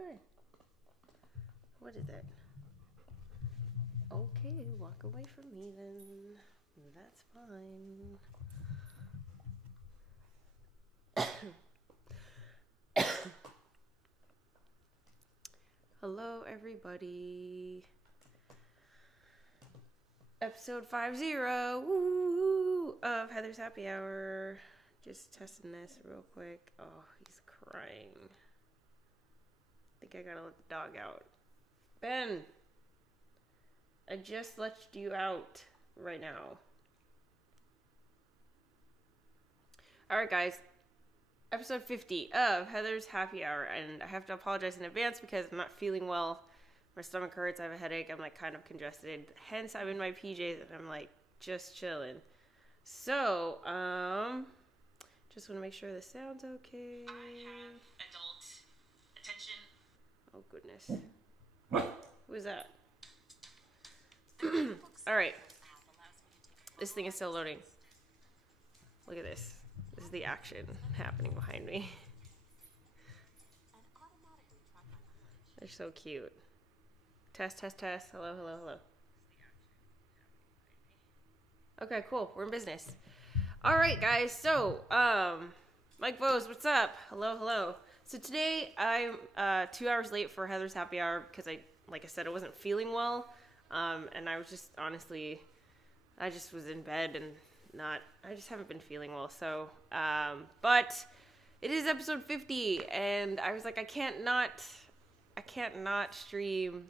What? What is that? Okay, walk away from me then. That's fine. Hello, everybody. Episode 50 woo, of Heather's Happy Hour. Just testing this real quick. Oh, he's crying. I think I gotta let the dog out. Ben, I just let you out right now. Alright, guys. Episode 50 of Heather's Happy Hour. And I have to apologize in advance because I'm not feeling well. My stomach hurts. I have a headache. I'm like kind of congested. Hence, I'm in my PJs and I'm like just chilling. So, just want to make sure the sound's okay. I have adult attention. Oh, goodness. Who is that? All right. This thing is still loading. Look at this. This is the action happening behind me. They're so cute. Test, test, test. Hello, hello, hello. Okay, cool. We're in business. All right, guys. So, Mike Bose, what's up? Hello, hello. So today I'm 2 hours late for Heather's Happy Hour because like I said, I wasn't feeling well. And I was just honestly, I just was in bed and I just haven't been feeling well. So, but it is episode 50 and I was like, I can't not stream.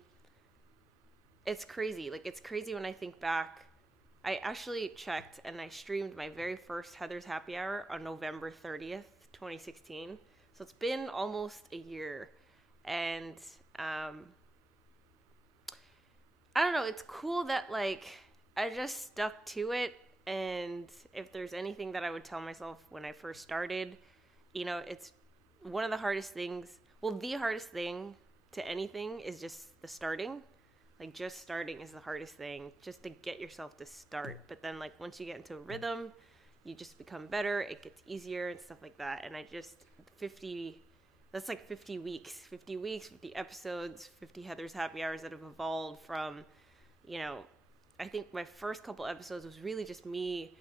It's crazy. Like, it's crazy when I think back. I actually checked and I streamed my very first Heather's Happy Hour on November 30th, 2016. So it's been almost a year. And I don't know, it's cool that like I just stuck to it. And if there's anything that I would tell myself when I first started, you know, it's one of the hardest things. Well, the hardest thing to anything is just the starting. Like, just starting is the hardest thing, just to get yourself to start. But then, like, once you get into a rhythm, you just become better. It gets easier and stuff like that. And I just, that's like 50 weeks, 50 episodes, 50 Heather's Happy Hours that have evolved from, you know, I think my first couple episodes was really just me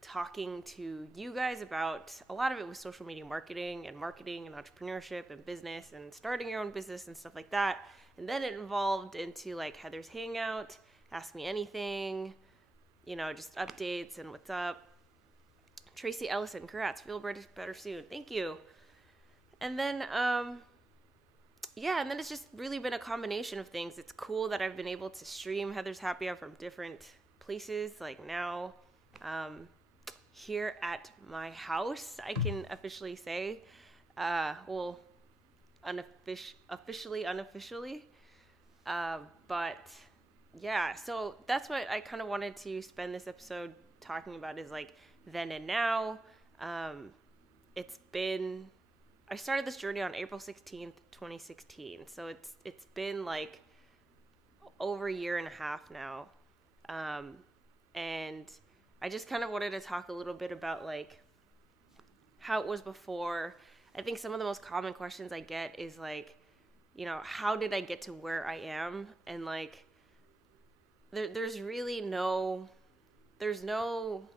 talking to you guys about, a lot of it was social media marketing and entrepreneurship and business and starting your own business and stuff like that. And then it evolved into like Heather's Hangout, Ask Me Anything, you know, just updates and what's up. Tracy Ellison, congrats, feel better soon. Thank you. And then, yeah, and then it's just really been a combination of things. It's cool that I've been able to stream Heather's Happy Hour from different places. Like now, here at my house, I can officially say, well, unofficially. But yeah, so that's what I kind of wanted to spend this episode talking about is like then and now. I started this journey on April 16th, 2016. So it's been like over a year and a half now. And I just kind of wanted to talk a little bit about like how it was before. I think some of the most common questions I get is like, you know, how did I get to where I am? And like, there's no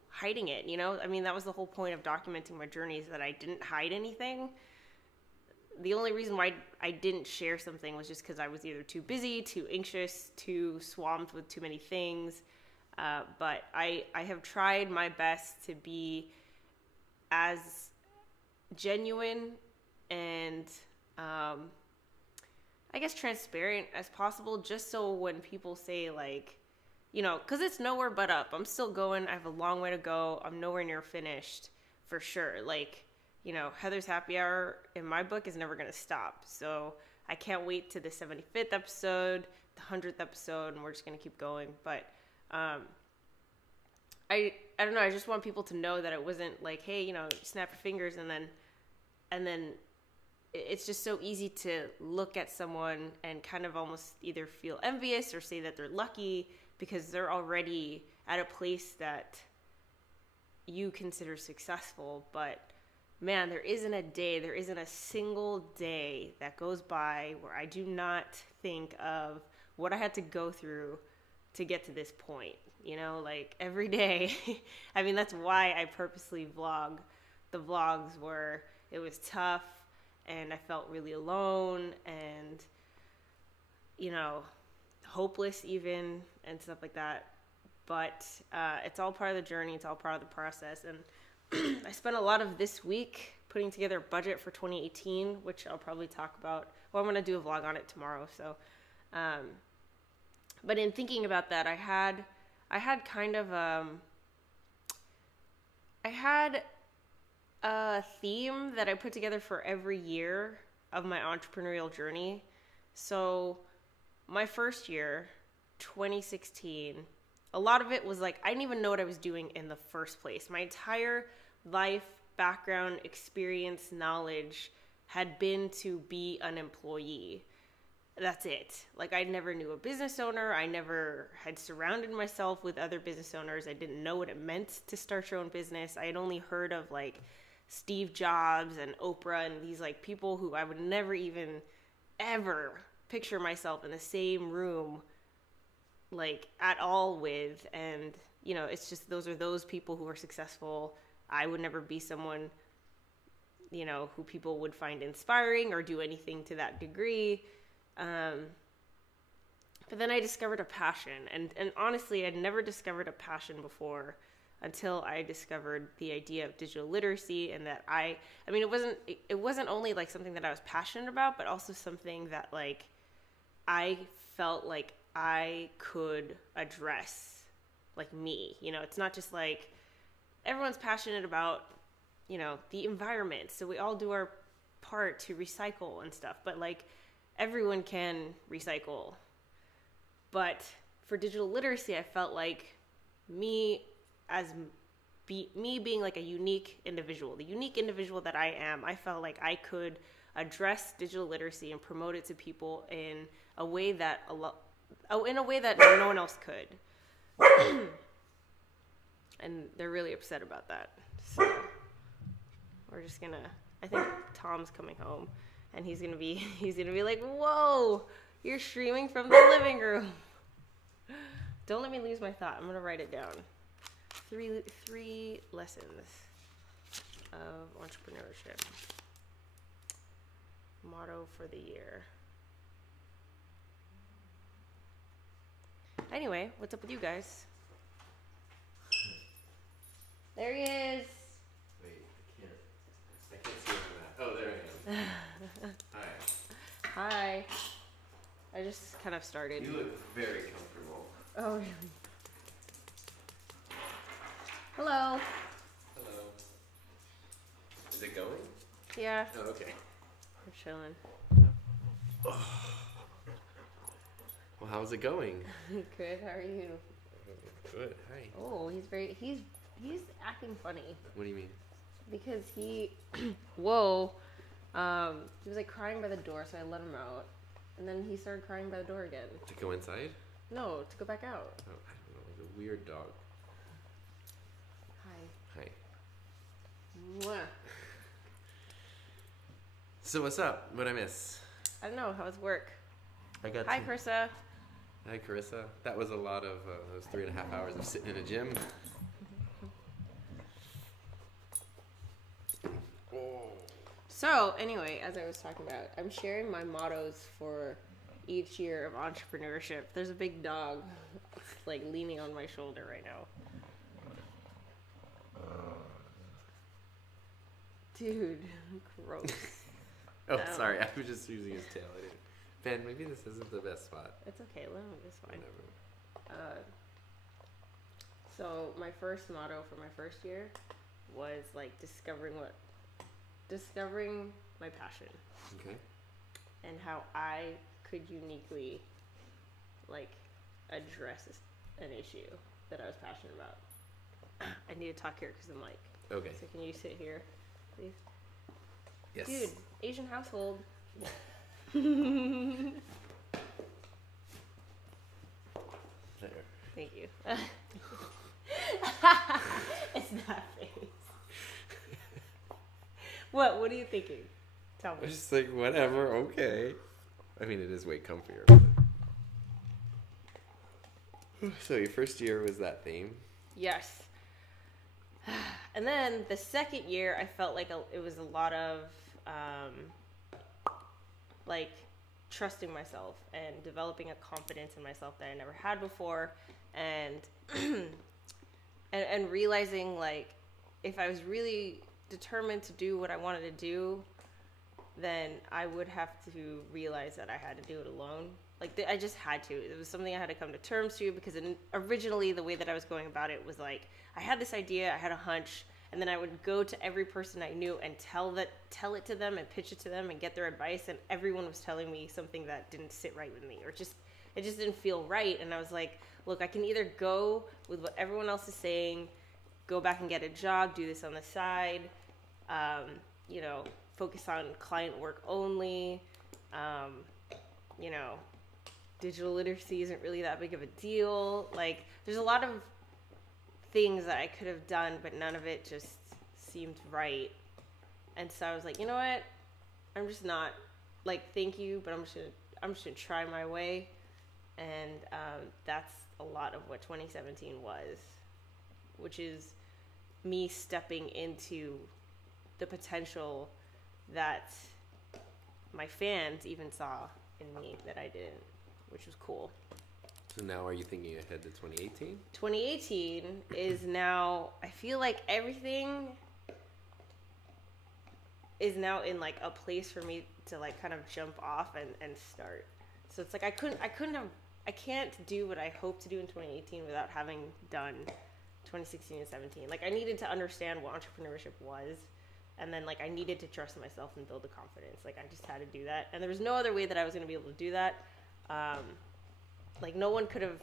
hiding it, you know? I mean, that was the whole point of documenting my journey is that I didn't hide anything. The only reason why I didn't share something was just because I was either too busy, too anxious, too swamped with too many things. But I have tried my best to be as genuine and I guess transparent as possible, just so when people say like, you know, because it's nowhere but up. I'm still going. I have a long way to go. I'm nowhere near finished for sure. Like, you know, Heather's Happy Hour in my book is never going to stop. So I can't wait to the 75th episode, the 100th episode, and we're just going to keep going. But I don't know. I just want people to know that it wasn't like, hey, you know, snap your fingers and then it's just so easy to look at someone and kind of almost either feel envious or say that they're lucky because they're already at a place that you consider successful. But man, there isn't a single day that goes by where I do not think of what I had to go through to get to this point. You know, like every day. I mean, that's why I purposely vlog the vlogs where it was tough and I felt really alone and, you know, hopeless even and stuff like that. But it's all part of the journey. It's all part of the process. And I spent a lot of this week putting together a budget for 2018, which I'll probably talk about. Well, I'm going to do a vlog on it tomorrow. So, but in thinking about that, I had kind of, I had a theme that I put together for every year of my entrepreneurial journey. So my first year, 2016, a lot of it was like, I didn't even know what I was doing in the first place. My entire life, background, experience, knowledge had been to be an employee. That's it. Like, I never knew a business owner. I never had surrounded myself with other business owners. I didn't know what it meant to start your own business. I had only heard of like Steve Jobs and Oprah and these like people who I would never even ever picture myself in the same room like at all with. And you know, it's just those are those people who are successful. I would never be someone, you know, who people would find inspiring or do anything to that degree. But then I discovered a passion, and honestly, I'd never discovered a passion before until I discovered the idea of digital literacy. And that I mean, it wasn't only like something that I was passionate about, but also something that like I felt like I could address, like me, you know. It's not just like everyone's passionate about, you know, the environment, so we all do our part to recycle and stuff, but like everyone can recycle. But for digital literacy, I felt like me being like a unique individual, the unique individual that I am, I felt like I could address digital literacy and promote it to people in a way that no one else could. And they're really upset about that. So we're just gonna, I think Tom's coming home and he's gonna be like, whoa, you're streaming from the living room. Don't let me lose my thought. I'm gonna write it down. Three lessons of entrepreneurship. Motto for the year. Anyway, what's up with you guys? There he is. Wait, I can't see him on that. Oh, there I am. Hi. Hi. I just kind of started. You look very comfortable. Oh, really? Hello. Hello. Is it going? Yeah, Oh, okay. we're chilling. Well, how's it going? Good, how are you? Good. Hi. Oh, he's acting funny. What do you mean? Because he, whoa, he was like crying by the door, so I let him out. And then he started crying by the door again. To go inside? No, to go back out. Oh, I don't know. It's a weird dog. Hi. Hi. Mwah. So what's up? What'd I miss? I don't know, how was work? I got. Hi, Carissa. Hi, Carissa. That was a lot of those 3.5 hours of sitting in a gym. Oh. So, anyway, as I was talking about, I'm sharing my mottos for each year of entrepreneurship. There's a big dog, like, leaning on my shoulder right now. Dude, gross. Oh, No. sorry. I was just using his tail. I didn't. Ben, maybe this isn't the best spot. It's okay, it's fine. Whatever. So my first motto for my first year was like discovering my passion. Okay. And how I could uniquely like address an issue that I was passionate about. I need to talk here because I'm like, Okay. so can you sit here, please? Yes. Dude, Asian household. There. Thank you. It's that face. What are you thinking? Tell me. Just like, whatever, okay. I mean, it is way comfier. But... So your first year was that theme? Yes. And then the second year, I felt like it was a lot of, like, trusting myself and developing a confidence in myself that I never had before, and and realizing, like, if I was really determined to do what I wanted to do, then I would have to realize that I had to do it alone. Like, I just had to. It was something I had to come to terms to, because originally the way that I was going about it was like, I had this idea, I had a hunch, and then I would go to every person I knew and tell it to them and pitch it to them and get their advice, and everyone was telling me something that didn't sit right with me, or it just didn't feel right. And I was like, look, I can either go with what everyone else is saying, go back and get a job, do this on the side, you know, focus on client work only, you know, digital literacy isn't really that big of a deal. Like, there's a lot of things that I could have done, but none of it just seemed right. And so I was like, you know what? I'm just not, like, thank you, but I'm just gonna try my way. And that's a lot of what 2017 was, which is me stepping into the potential that my fans even saw in me that I didn't, which was cool. So now are you thinking ahead to 2018? 2018 is now, I feel like everything is now in, like, a place for me to, like, kind of jump off and start. So it's like I can't do what I hope to do in 2018 without having done 2016 and 17. Like, I needed to understand what entrepreneurship was, and then, like, I needed to trust myself and build the confidence. Like, I just had to do that, and there was no other way that I was going to be able to do that. Like, no one could have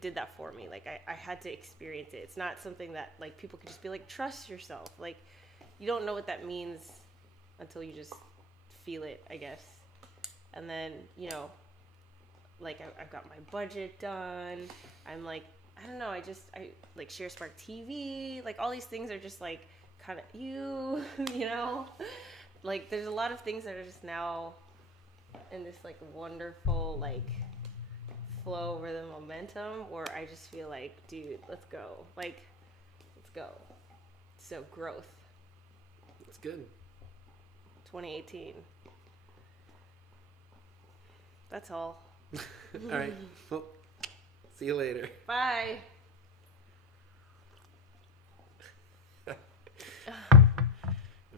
did that for me. Like, I had to experience it. It's not something that, like, people could just be like, trust yourself. Like, you don't know what that means until you just feel it, I guess. And then, you know, like, I've got my budget done. I'm like, I don't know, I like Sharespark TV, like, all these things are just, like, kind of you know? Like, there's a lot of things that are just now in this, like, wonderful, like, flow rhythm momentum where I just feel like, dude, let's go. Like, let's go. So, growth. That's good. 2018. That's all. All right. Well, see you later. Bye. I'm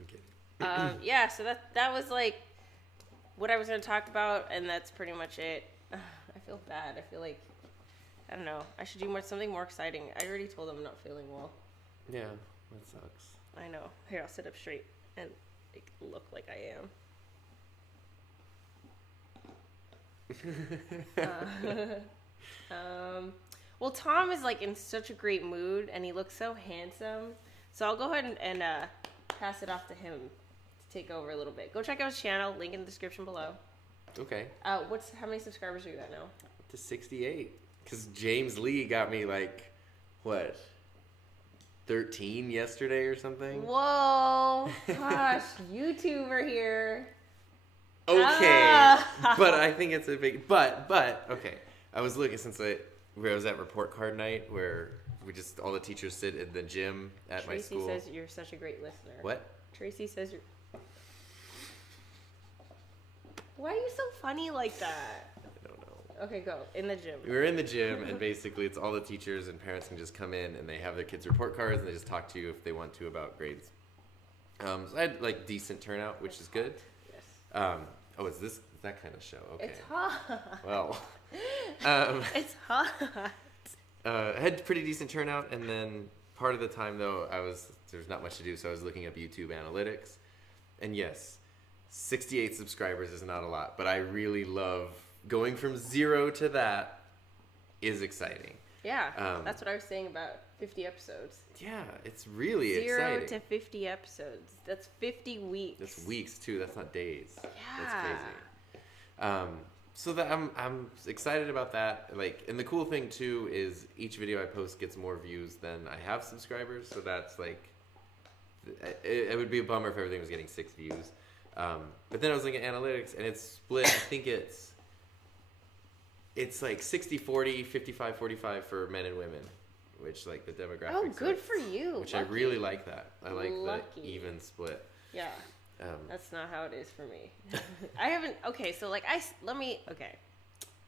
kidding. Yeah, so that was, like, what I was going to talk about, and that's pretty much it. I feel bad. I feel like, I don't know, I should do something more exciting. I already told them I'm not feeling well. Yeah, that sucks. I know. Here, I'll sit up straight and, like, look like I am. Well, Tom is, like, in such a great mood, and he looks so handsome. So I'll go ahead and pass it off to him to take over a little bit. Go check out his channel. Link in the description below. Okay. How many subscribers are you at now? To 68. Because James Lee got me, like, what, 13 yesterday or something? Whoa. Gosh, YouTuber here. Okay. But I think it's a big... But, okay. I was looking where I was at report card night, where all the teachers sit in the gym at my school. Tracy says you're such a great listener. What? Tracy says you're... Why are you so funny like that? I don't know. Okay, go. In the gym. We were in the gym, and basically it's all the teachers and parents can just come in, and they have their kids' report cards, and they just talk to you if they want to about grades. So I had, like, decent turnout, which is good. Yes. Is that kind of show? Okay. It's hot. Well. It's hot. I had pretty decent turnout, and then part of the time, though, there's not much to do, so I was looking up YouTube analytics. And yes, 68 subscribers is not a lot, but I really love going from 0 to that is exciting. Yeah, that's what I was saying about 50 episodes. Yeah, it's really 0 exciting. 0 to 50 episodes. That's 50 weeks. That's weeks, too. That's not days. Yeah. That's crazy. So that I'm excited about that. Like, and the cool thing too is each video I post gets more views than I have subscribers. So that's like it would be a bummer if everything was getting 6 views. But then I was looking at analytics, and it's split. I think it's like 60-40, 55-45 for men and women, which like the demographics. Oh, good for you. Which Lucky. I really like that. I like Lucky. the even split. Yeah. That's not how it is for me. I haven't. Okay, so like okay,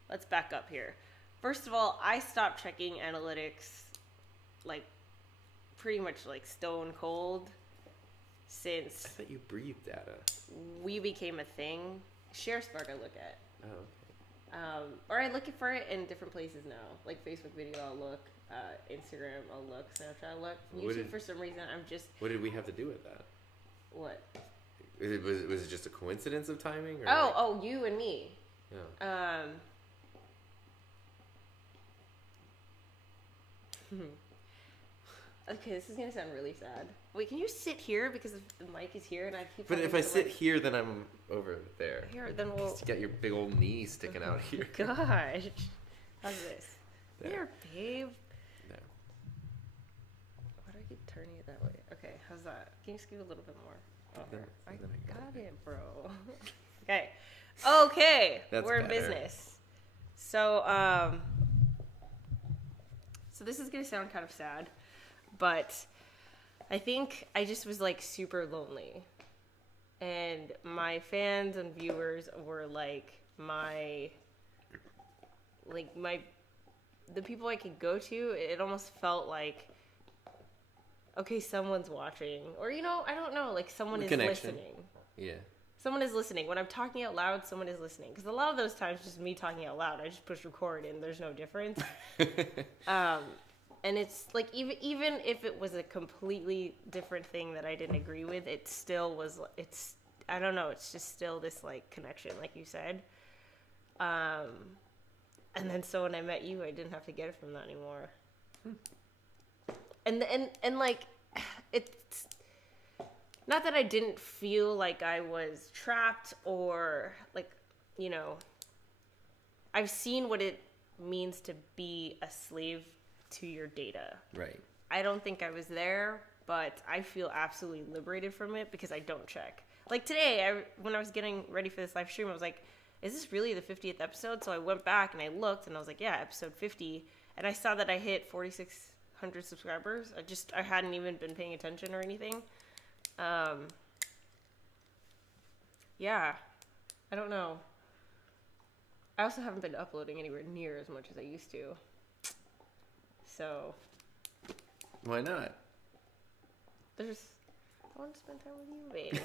let's back up here. First of all, I stopped checking analytics like pretty much like stone cold since. I thought you breathed data. We became a thing. Sharespark I look at. Oh, okay. Or I look for it in different places now, like Facebook video I'll look, Instagram I'll look, Snapchat I'll look. YouTube for some reason I'm just. What did we have to do with that? What? Was it just a coincidence of timing? Or oh, you and me. Yeah. Okay, this is gonna sound really sad. Wait, can you sit here because the mic is here and I keep. But if I sit here, then I'm over there. Here, then we'll. Just get your big old knee sticking out here. Gosh, how's this? There. Here, babe. No. Why do I keep turning it that way? Okay, how's that? Can you scoot a little bit more? I got it, bro. Okay, we're in business. So, so this is gonna sound kind of sad, but I think I just was like super lonely, and my fans and viewers were like the people I could go to. It almost felt like, okay, someone's watching, or I don't know, like someone is listening. Yeah. Someone is listening. When I'm talking out loud, someone is listening. Because a lot of those times, just me talking out loud, I just push record and there's no difference. And it's like, even if it was a completely different thing that I didn't agree with, it still was, I don't know, it's just still this like connection, like you said. And then so when I met you, I didn't have to get it from that anymore. And like, it's not that I didn't feel like I was trapped or like, I've seen what it means to be a slave to your data. Right. I don't think I was there, but I feel absolutely liberated from it because I don't check. Like today, when I was getting ready for this live stream, I was like, is this really the 50th episode? So I went back and I looked and I was like, yeah, episode 50. And I saw that I hit 4,600 subscribers. I hadn't even been paying attention or anything. Yeah, I don't know. I also haven't been uploading anywhere near as much as I used to. So. Why not? I want to spend time with you, babe.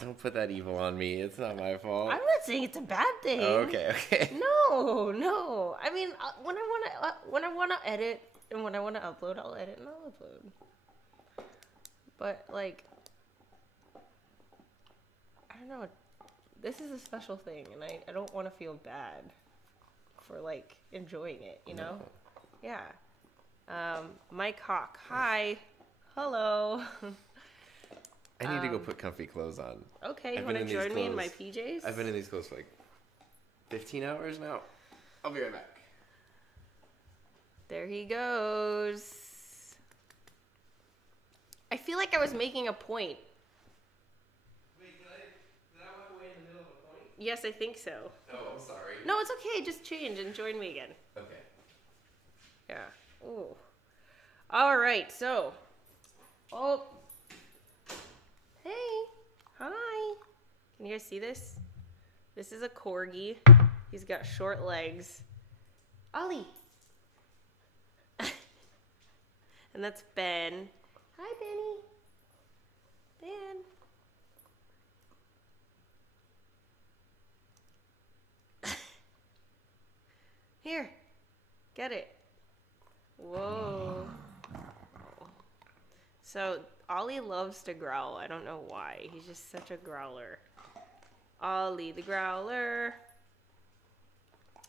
Don't put that evil on me. It's not my fault. I'm not saying it's a bad thing. Oh, okay. No. I mean, when I wanna edit and when I wanna upload, I'll edit and I'll upload. But like, I don't know. This is a special thing, and I don't want to feel bad for like enjoying it. No. Yeah. Mike Hawk. Hi. Hello. I need to go put comfy clothes on. Okay, you want to join me in my PJs? I've been in these clothes for like 15 hours now. I'll be right back. There he goes. I feel like I was making a point. Wait, did I walk away in the middle of a point? Yes, I think so. Oh, I'm sorry. No, it's okay. Just change and join me again. Okay. Yeah. Ooh. All right, so. Oh. Hey. Hi. Can you guys see this? This is a corgi. He's got short legs. Ollie. And that's Ben. Hi, Benny. Ben. Here. Get it. Whoa. So, Ollie loves to growl. I don't know why. He's just such a growler. Ollie the growler.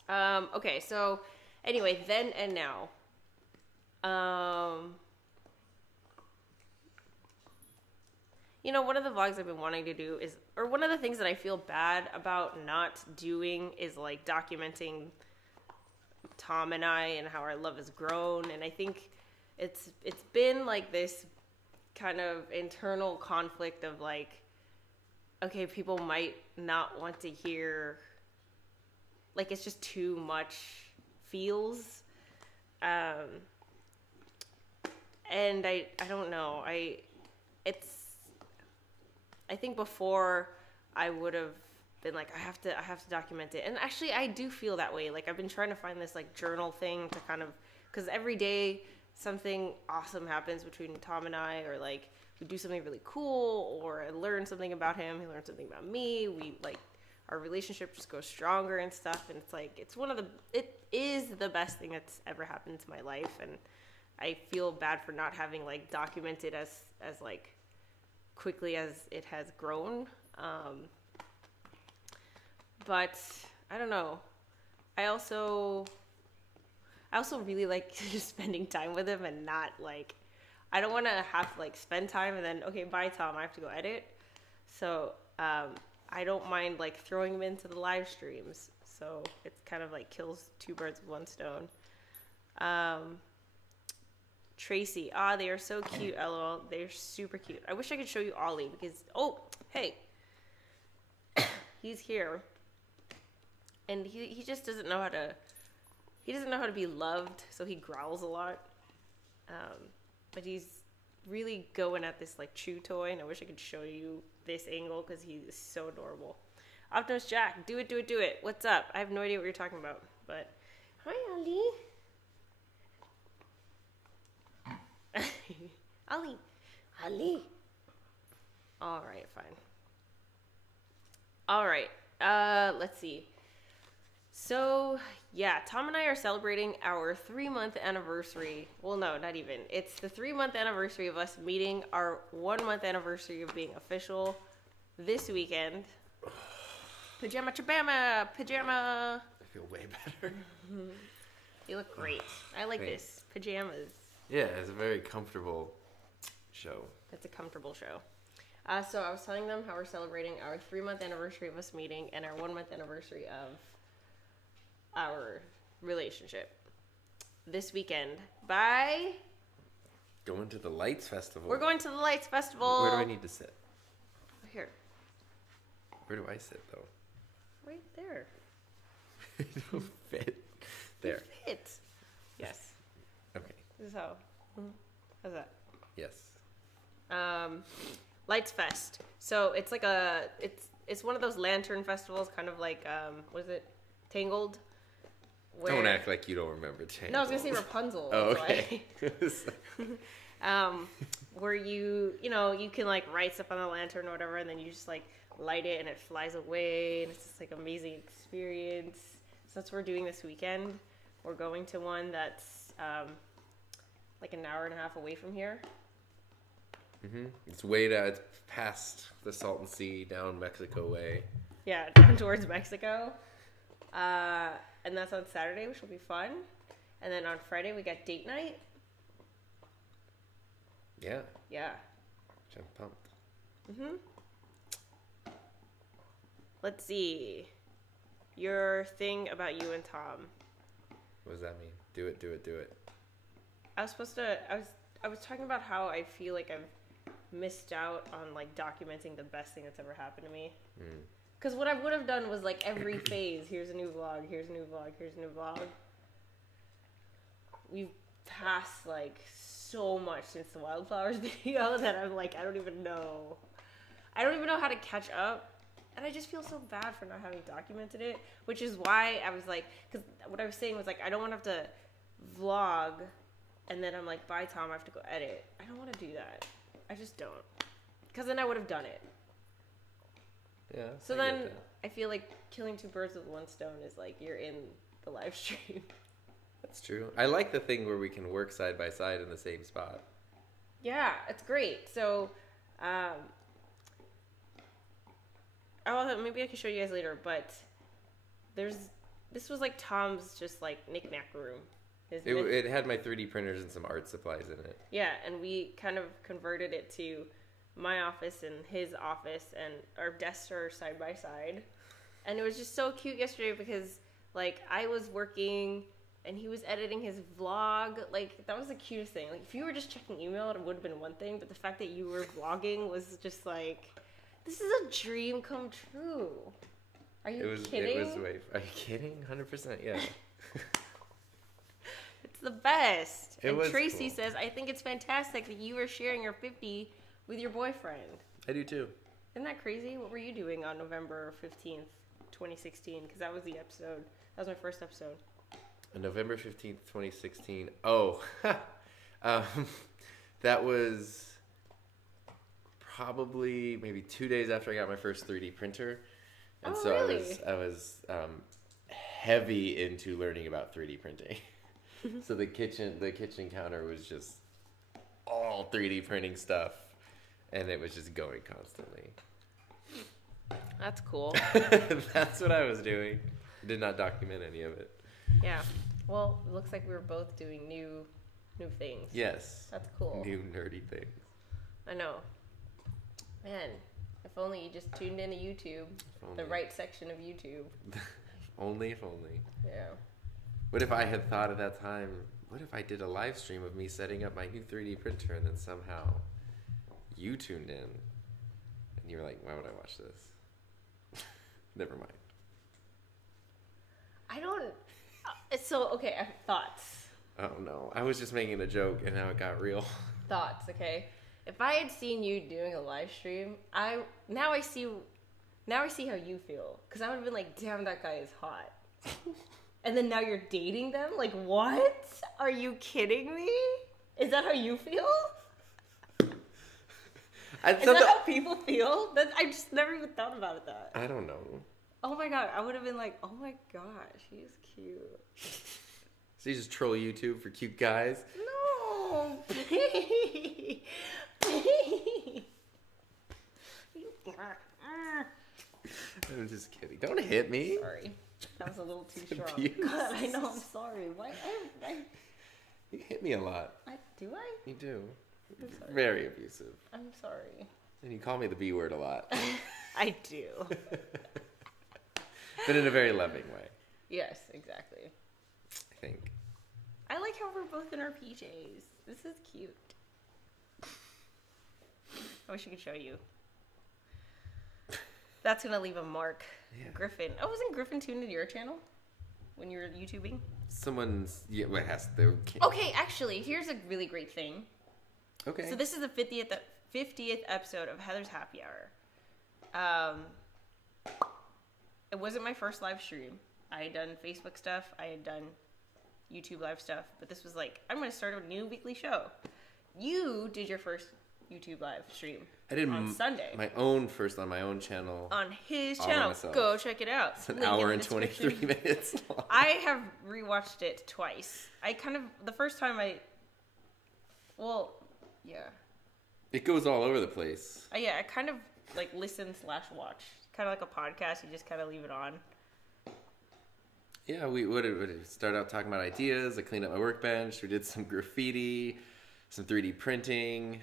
Okay, so anyway, then and now. One of the vlogs I've been wanting to do is, or one of the things that I feel bad about not doing is like documenting Tom and I and how our love has grown. And I think it's been like this kind of internal conflict of like, okay, people might not want to hear, like, it's just too much feels. And I don't know. I think before I would have been like, I have to document it. And actually I do feel that way. Like I've been trying to find this like journal thing to kind of, because every day something awesome happens between Tom and I, or like we do something really cool, or I learn something about him, he learns something about me. We like, our relationship just goes stronger and stuff. And it's like, it is the best thing that's ever happened to my life. And I feel bad for not having like documented as like quickly as it has grown. But I don't know. I also really like just spending time with him, and not like, I don't want to have to like spend time and then, okay, bye Tom, I have to go edit. So, I don't mind like throwing him into the live streams. So it's kind of like kills two birds with one stone. Tracy, they are so cute, lol. They're super cute. I wish I could show you Ollie because, oh, hey, he's here. And he just doesn't know how to, be loved, so he growls a lot. But he's really going at this like chew toy, and I wish I could show you this angle because he is so adorable. Optimus Jack, do it. What's up? I have no idea what you're talking about, but hi, Ollie. Ollie. All right, fine. All right, let's see. So, yeah, Tom and I are celebrating our 3-month anniversary. Well, no, not even. It's the 3-month anniversary of us meeting, our 1-month anniversary of being official this weekend. Pajama Chabama! Pajama! I feel way better. You look great. I like Thanks. this. Pajamas. Yeah, it's a very comfortable show. It's a comfortable show. So I was telling them how we're celebrating our 3-month anniversary of us meeting and our 1-month anniversary of our relationship this weekend. Bye. Going to the Lights Festival. We're going to the Lights Festival. Where do I need to sit? Here. Where do I sit, though? Right there. It don't fit. There. It. Yes. Okay. This is how. How's that? Yes. Lights Fest. So it's like it's one of those lantern festivals, kind of like what is it? Tangled. Don't act like you don't remember Tangled. No, I was gonna say Rapunzel. Oh, okay. Where you can like write stuff on the lantern or whatever, and then you just like light it and it flies away, and it's just like amazing experience. So that's what we're doing this weekend. We're going to one that's like an hour and a half away from here. Mm-hmm. It's way down. It's past the Salton Sea, down Mexico way. Yeah, down towards Mexico. And that's on Saturday, which will be fun. And then on Friday, we got date night. Yeah. Yeah. Which I'm pumped. Mm-hmm. Let's see. Your thing about you and Tom. What does that mean? Do it. I was talking about how I feel like I've missed out on like documenting the best thing that's ever happened to me. Because what I would have done was like every phase, here's a new vlog, here's a new vlog, here's a new vlog. We've passed like so much since the wildflowers video that I'm like, I don't even know how to catch up. And I just feel so bad for not having documented it, which is why I was like, because what I was saying was like, I don't want to have to vlog and then I'm like, bye Tom, I have to go edit. I don't want to do that. I just don't. Because then I would have done it. Yeah. So then I feel like killing two birds with one stone is like you're in the live stream. That's true. I like the thing where we can work side by side in the same spot. Yeah, it's great. So, maybe I can show you guys later, but this was like Tom's just like knick-knack room. It had my 3D printers and some art supplies in it. Yeah, and we kind of converted it to my office and his office, and our desks are side by side. And it was just so cute yesterday because like I was working and he was editing his vlog. Like, that was the cutest thing. Like, if you were just checking email, it would have been one thing, but the fact that you were vlogging was just like, this is a dream come true. Are you kidding? Are you kidding? 100%, yeah. It's the best. It and was Tracy cool. says, I think it's fantastic that you were sharing your 50 with your boyfriend. I do too. Isn't that crazy? What were you doing on November 15th, 2016? Because that was the episode. That was my first episode. On November 15th, 2016. Oh, that was probably maybe 2 days after I got my first 3D printer. And so really? I was heavy into learning about 3D printing. So the kitchen counter was just all 3D printing stuff, and it was just going constantly. That's cool. That's what I was doing. I did not document any of it. Yeah. Well, it looks like we were both doing new things. Yes. That's cool. New nerdy things. I know. Man, if only you just tuned into YouTube, the right section of YouTube. Only if only. Yeah. What if I had thought at that time, what if I did a live stream of me setting up my new 3D printer and then somehow you tuned in and you were like, why would I watch this? Never mind. I don't... So, okay, I have thoughts. Oh no, I was just making a joke and now it got real. Thoughts, okay? If I had seen you doing a live stream, now I see how you feel. Because I would have been like, damn, that guy is hot. And then now you're dating them? Like, what? Are you kidding me? Is that how you feel? Is that how people feel? I just never even thought about it that. I don't know. Oh my god, I would have been like, oh my gosh, he's cute. So you just troll YouTube for cute guys? No, I'm just kidding. Don't hit me. Sorry, that was a little too strong. Abuse. God, I know. I'm sorry. Why? You hit me a lot. Do I? You do. I'm sorry. Very abusive. I'm sorry. And you call me the B word a lot. I do. But in a very loving way, Yes, exactly. I think. I like how we're both in our PJs. This is cute. I wish I could show you. That's gonna leave a mark. Yeah. Griffin. Oh, wasn't Griffin tuned into your channel when you were YouTubing? Someone's, yeah, well, it has to. Okay, actually, here's a really great thing. Okay. So this is the 50th episode of Heather's Happy Hour. It wasn't my first live stream. I had done Facebook stuff. I had done YouTube live stuff. But this was like, I'm going to start a new weekly show. You did your first YouTube live stream. I did on Sunday. My own first on my own channel. On his all by channel. myself. Go check it out. It's an Link in hour the and description. 23 minutes long. I have rewatched it twice. The first time yeah. It goes all over the place. Yeah, I kind of like listen/watch. Kind of like a podcast. You just kind of leave it on. Yeah, we would start out talking about ideas. I cleaned up my workbench. We did some graffiti, some 3D printing,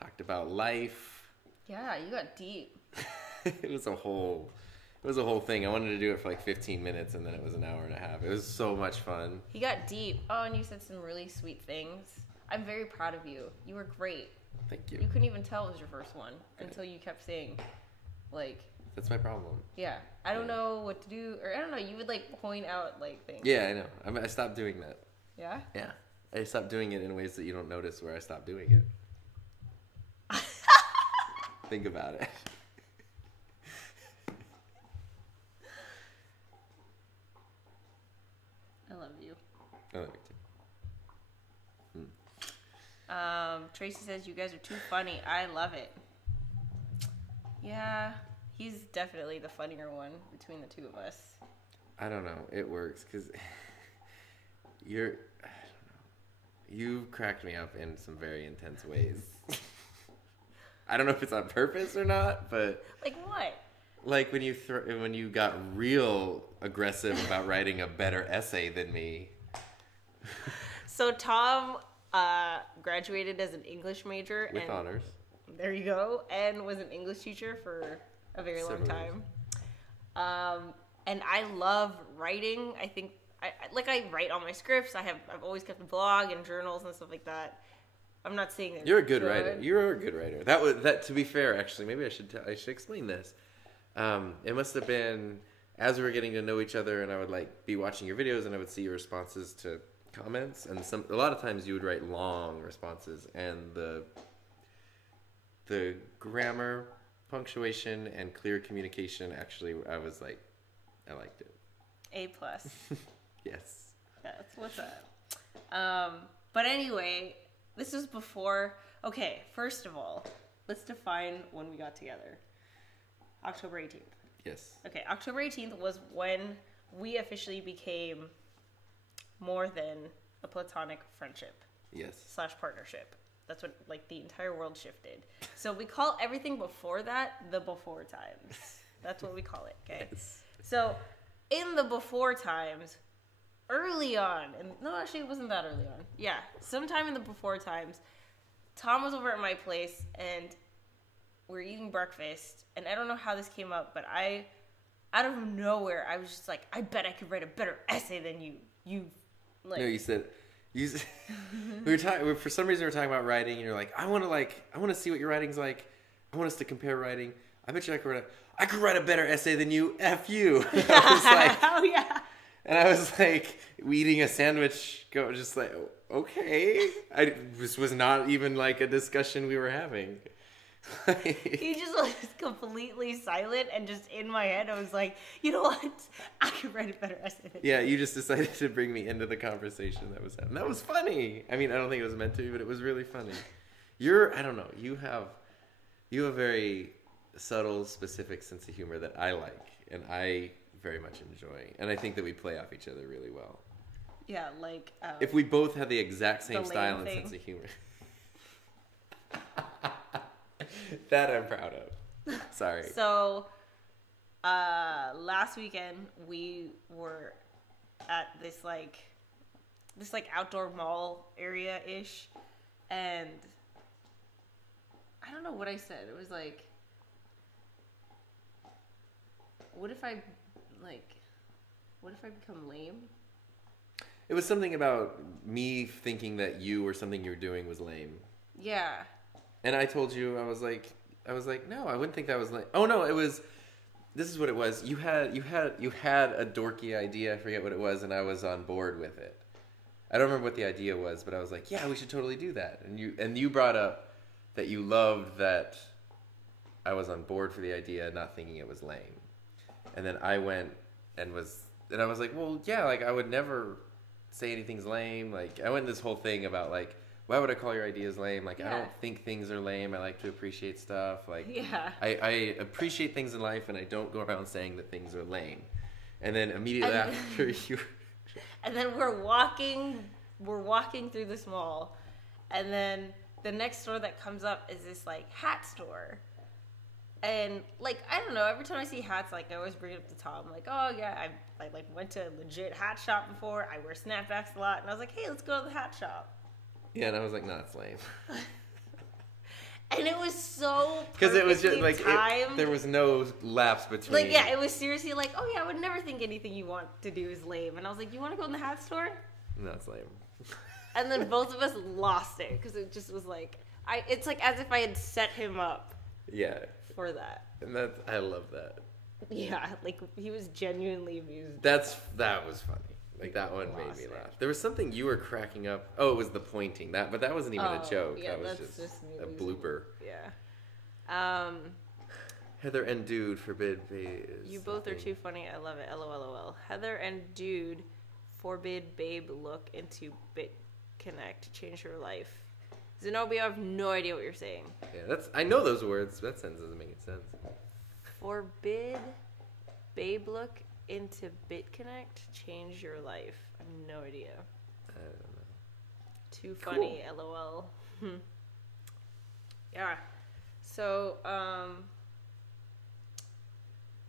talked about life. Yeah, you got deep. It was a whole thing. I wanted to do it for like 15 minutes, and then it was an hour and a half. It was so much fun. He got deep. Oh, and you said some really sweet things. I'm very proud of you. You were great. Thank you. You couldn't even tell it was your first one until you kept saying, like... That's my problem. Yeah. I don't know what to do, or I don't know, you would like point out like things. Yeah, I know. I stopped doing that. Yeah? Yeah. I stopped doing it in ways that you don't notice where I stopped doing it. Think about it. I love you. I love you too. Tracy says you guys are too funny. I love it. Yeah, he's definitely the funnier one between the two of us. I don't know. It works because I don't know. You've cracked me up in some very intense ways. I don't know if it's on purpose or not, but like what? Like when you got real aggressive about writing a better essay than me. So Tom graduated as an English major With honors. There you go, and was an English teacher for a very long time. And I love writing. I think like I write all my scripts. I've always kept a blog and journals and stuff like that. I'm not saying that you're a good writer. You're a good writer. That to be fair, actually, maybe I should explain this. It must have been as we were getting to know each other, and I would like be watching your videos, and I would see your responses to comments, and a lot of times you would write long responses, and the grammar, punctuation, and clear communication. Actually, I liked it. A+. Yes. That's what's up. But anyway, this was before. Okay, first of all, let's define when we got together. October 18th. Yes. Okay, October 18th was when we officially became more than a platonic friendship. Yes. / partnership. That's what, like, the entire world shifted. So we call everything before that the before times. That's what we call it, okay? Yes. So in the before times, early on, and no, actually it wasn't that early on. Yeah, sometime in the before times, Tom was over at my place, and we're eating breakfast, and I don't know how this came up, but out of nowhere, I was just like, I bet I could write a better essay than you. No, you said we were talking for some reason we were talking about writing, and you're like, I want to see what your writing's like. I want us to compare writing. I bet you I could write a better essay than you. F you. I was like, oh yeah. And I was like, eating a sandwich, just like, okay. This was not even like a discussion we were having. He just was completely silent, and just in my head I was like, you know what, I could write a better essay than yeah, you just decided to bring me into the conversation that was happening. That was funny. I mean, I don't think it was meant to be, but it was really funny. I don't know, you have a very subtle, specific sense of humor that I like, and I very much enjoy, and I think that we play off each other really well. Yeah, like if we both had the exact same the style and thing. sense of humor. That I'm proud of. Sorry. So, last weekend we were at this outdoor mall area ish, and I don't know what I said. It was like, what if I become lame? It was something about me thinking that you or something you were doing was lame. Yeah. And I told you, I was like, no, I wouldn't think that was lame. Oh no, this is what it was. You had a dorky idea, I forget what it was, and I was on board with it. I don't remember what the idea was, but I was like, yeah, we should totally do that. And you brought up that you loved that I was on board for the idea, not thinking it was lame. And then I went and I was like, well, yeah, like I would never say anything's lame. Like I went this whole thing about like, why would I call your ideas lame? Like, yeah. I don't think things are lame. I like to appreciate stuff. Like, yeah. I appreciate things in life, and I don't go around saying that things are lame. And then immediately after you... And then we're walking through this mall, and then the next store that comes up is this, like, hat store. And, like, I don't know, every time I see hats, like, I always bring it up to Tom. Like, oh, yeah, I went to a legit hat shop before. I wear snapbacks a lot. And I was like, hey, let's go to the hat shop. Yeah, and I was like, no, it's lame. And it was so because it was just like timed. There was no lapse between. Like, yeah, it was seriously like, oh yeah, I would never think anything you want to do is lame. And I was like, you want to go in the hat store? No, it's lame. And then both of us lost it because it just was like, it's like as if I had set him up. Yeah. For that. And I love that. Yeah, like he was genuinely amused. That was funny. Like, that one made me laugh. There was something you were cracking up. Oh, it was the pointing. But that wasn't even a joke. Yeah, that was just a blooper. Yeah. Heather and Dude forbid babe. You both are too funny. I love it. LOL. Heather and Dude forbid babe look into BitConnect. Change her life. Zenobia, I have no idea what you're saying. Yeah, I know those words. That sentence doesn't make any sense. Forbid babe look into BitConnect, change your life. I have no idea. I don't know. Too funny, cool. LOL. Yeah. So,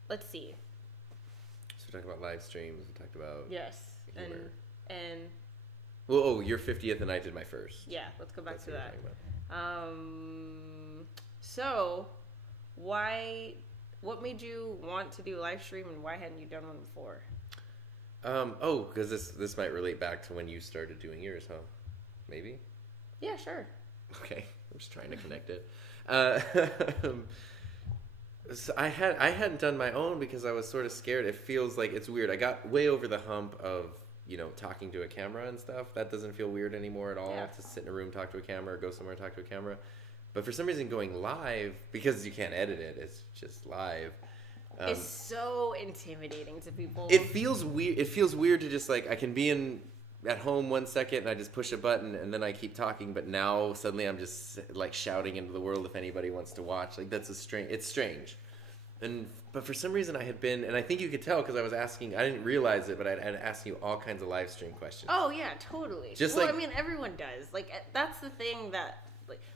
let's see. So we talked about live streams. We talked about humor. And well, your 50th and I did my first. Yeah, let's go back to that. So what made you want to do a live stream, and why hadn't you done one before? Because this might relate back to when you started doing yours, huh? Maybe? Yeah, sure. Okay. I'm just trying to connect it. So I hadn't done my own because I was sort of scared. It feels like it's weird. I got way over the hump of, talking to a camera and stuff. That doesn't feel weird anymore at all. Yeah. To sit in a room, talk to a camera, or go somewhere, talk to a camera. But for some reason going live, because you can't edit it, it's just live. It's so intimidating to people. It feels weird. It feels weird to just I can be at home 1 second and I just push a button and then I keep talking. But now suddenly I'm just shouting into the world if anybody wants to watch. It's strange. But for some reason I had been, and I think you could tell because I was asking. I didn't realize it, but I'd asked you all kinds of live stream questions. Oh yeah, totally. I mean, everyone does. That's the thing that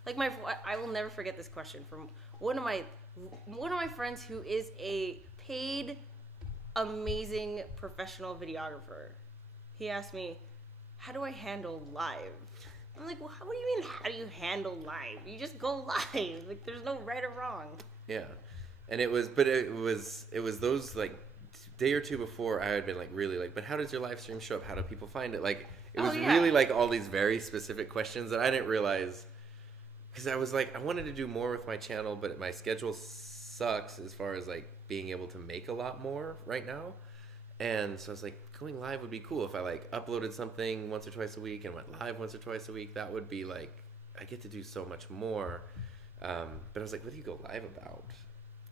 I will never forget this question from one of my friends who is a paid, amazing professional videographer. He asked me, how do I handle live? I'm like, well, what do you mean, how do you handle live? You just go live. There's no right or wrong. Yeah. And it was those day or two before I had been really but how does your live stream show up? How do people find it? It was really all these very specific questions that I didn't realize. Because I was I wanted to do more with my channel, but my schedule sucks as far as being able to make a lot more right now. And so I was going live would be cool if I uploaded something once or twice a week and went live once or twice a week. That would be I get to do so much more. But I was what do you go live about?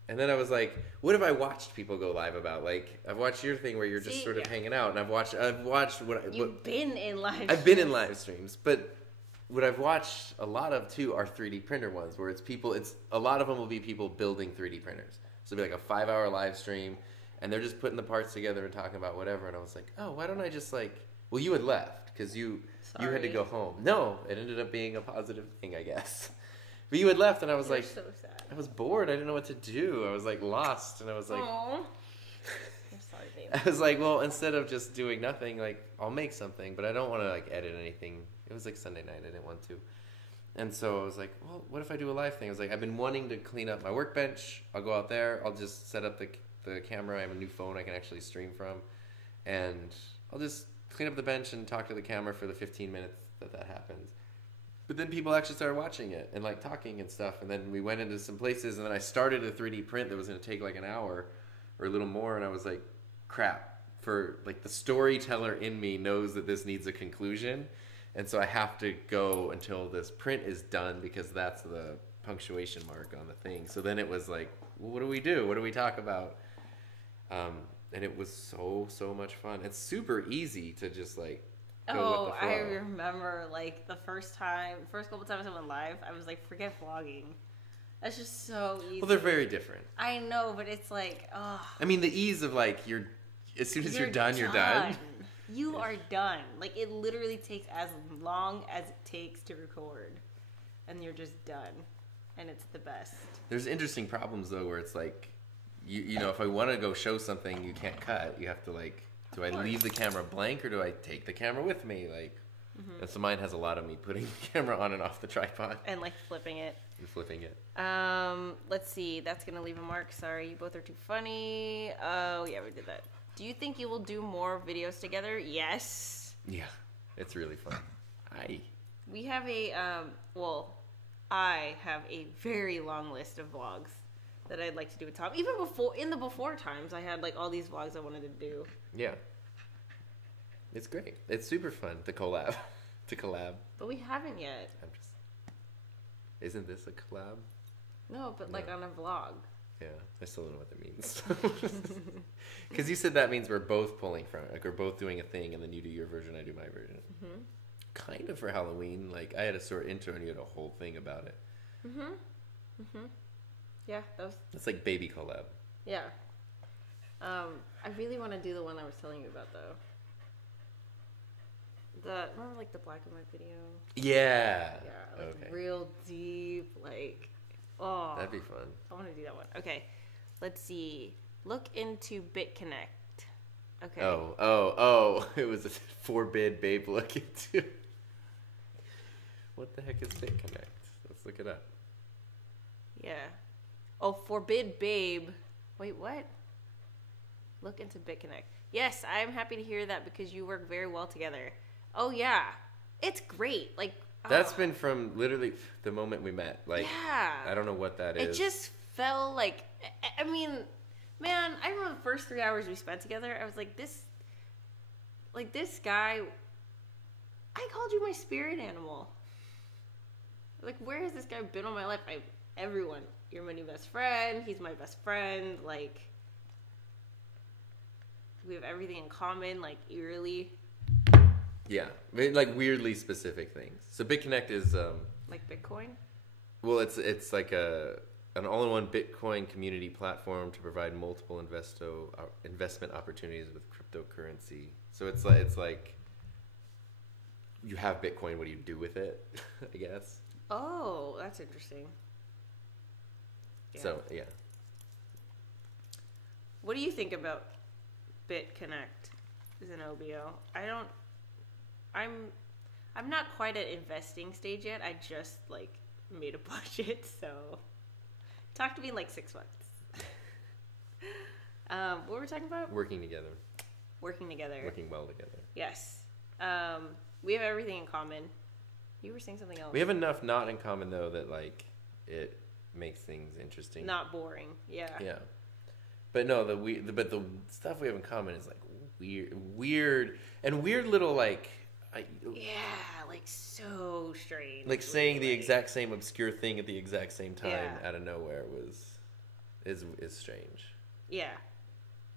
And then I was what have I watched people go live about? I've watched your thing where you're just sort of hanging out, and I've watched You've been in live streams. I've been in live streams, but what I've watched a lot of too are 3D printer ones where a lot of them will be people building 3D printers. So it'll be a 5-hour live stream and they're just putting the parts together and talking about whatever. And I was oh, why don't I just well, you had left because you had to go home. No, it ended up being a positive thing, I guess. But you had left and I was so sad. I was bored. I didn't know what to do. I was lost and I was Aww. I'm sorry, babe. I was well, instead of just doing nothing, I'll make something, but I don't want to edit anything. It was Sunday night. I didn't want to. And so I was well, what if I do a live thing? I was I've been wanting to clean up my workbench. I'll go out there. I'll just set up the camera. I have a new phone I can actually stream from. And I'll just clean up the bench and talk to the camera for the 15 minutes that happens. But then people actually started watching it and talking and stuff. And then we went into some places and then I started a 3D print that was going to take an hour or a little more. And I was crap. For the storyteller in me knows that this needs a conclusion. And so I have to go until this print is done because that's the punctuation mark on the thing. So then it was well, what do we do? What do we talk about? And it was so much fun. It's super easy to just go with the flow. I remember the first couple times I went live, I was forget vlogging. That's just so easy. Well, they're very different. I know, but it's oh. I mean, the ease of you're as soon as you're done, you're done. You are done. It literally takes as long as it takes to record. And you're just done. And it's the best. There's interesting problems, though, where it's you know, if I want to go show something, you can't cut. You have to, do I leave the camera blank or do I take the camera with me? And so mine has a lot of me putting the camera on and off the tripod. And, flipping it. And flipping it. Let's see. That's going to leave a mark. Sorry, you both are too funny. Oh, yeah, we did that. Do you think you will do more videos together? Yes. Yeah, it's really fun. We have I have a very long list of vlogs that I'd like to do with Tom. Even in the before times, I had all these vlogs I wanted to do. Yeah. It's great. It's super fun to collab. But we haven't yet. Isn't this a collab? No, but on a vlog. Yeah, I still don't know what that means. Because you said that means we're both pulling from it. We're both doing a thing, and then you do your version, I do my version. Mm-hmm. Kind of for Halloween. I had a short intro, and you had a whole thing about it. Mm-hmm. Mm-hmm. Yeah, That's baby collab. Yeah. I really want to do the one I was telling you about, though. Remember, the black and white video? Yeah. Yeah, okay. Real deep, oh. That'd be fun. I want to do that one. Okay, let's see. Look into BitConnect. Okay. Oh. It was a forbid babe look into. What the heck is BitConnect? Let's look it up. Yeah. Oh, forbid babe. Wait, what? Look into BitConnect. Yes, I'm happy to hear that because you work very well together. Oh, yeah. It's great. Like, That's been from literally the moment we met. Like, yeah. I don't know what that It is. just felt like, I mean, man, I remember the first 3 hours we spent together. I was like, this guy, I called you my spirit animal. Like, where has this guy been all my life? Everyone. You're my new best friend. He's my best friend. Like, we have everything in common, like, eerily. Yeah, like weirdly specific things. So BitConnect is Like Bitcoin? well, it's like an all-in-one Bitcoin community platform to provide multiple investment opportunities with cryptocurrency. So it's like you have Bitcoin. What do you do with it? I guess. Oh, that's interesting. Yeah. So yeah. What do you think about BitConnect Zenobio? I'm not quite at investing stage yet. I just like made a budget, so talk to me in like 6 months. What were we talking about? Working together. Working together. Working well together. Yes. We have everything in common. You were saying something else. We have enough not in common though that like it makes things interesting. Not boring. Yeah. Yeah. But no, but the stuff we have in common is like weird little like. Yeah, like so strange. Like saying the exact same obscure thing at the exact same time out of nowhere is strange. Yeah,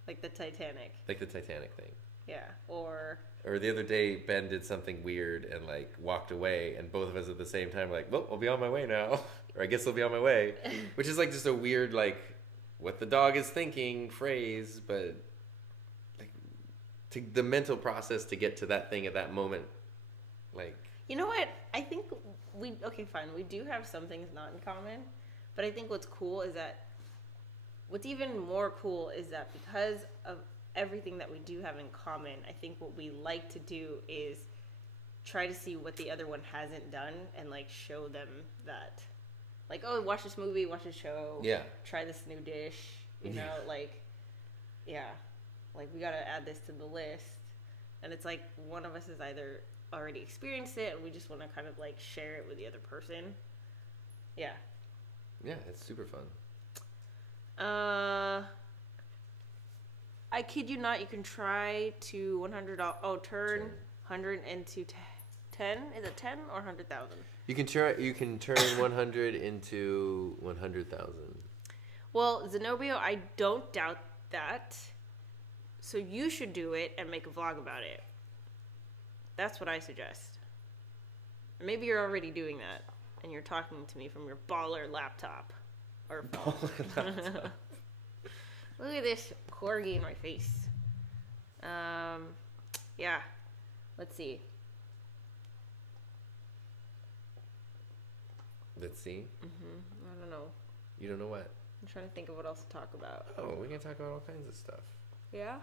like the Titanic. Like the Titanic thing. Yeah, or the other day Ben did something weird and like walked away, and both of us at the same time were like, "Well, I'll be on my way now," or "I guess I'll be on my way," which is like just a weird like what the dog is thinking phrase, but. To the mental process to get to that thing at that moment, like... You know what? I think okay, fine. We do have some things not in common, but I think what's cool is that... What's even more cool is that because of everything that we do have in common, I think what we like to do is try to see what the other one hasn't done and, like, show them that. Like, oh, watch this movie, watch this show. Yeah. Try this new dish. You know, like... Yeah. Like, we gotta add this to the list. And it's like, one of us has either already experienced it, and we just want to kind of, like, share it with the other person. Yeah. Yeah, it's super fun. I kid you not, you can try to $100... Oh, turn 100 into 10? Is it 10 or 100,000? You can turn 100 into 100,000. Well, Zenobio, I don't doubt that. So you should do it and make a vlog about it. That's what I suggest. Or maybe you're already doing that, and you're talking to me from your baller laptop. Or phone. Laptop. Look at this corgi in my face. Yeah. Let's see. Let's see. I don't know. You don't know what? I'm trying to think of what else to talk about. Oh, we can talk about all kinds of stuff. Yeah?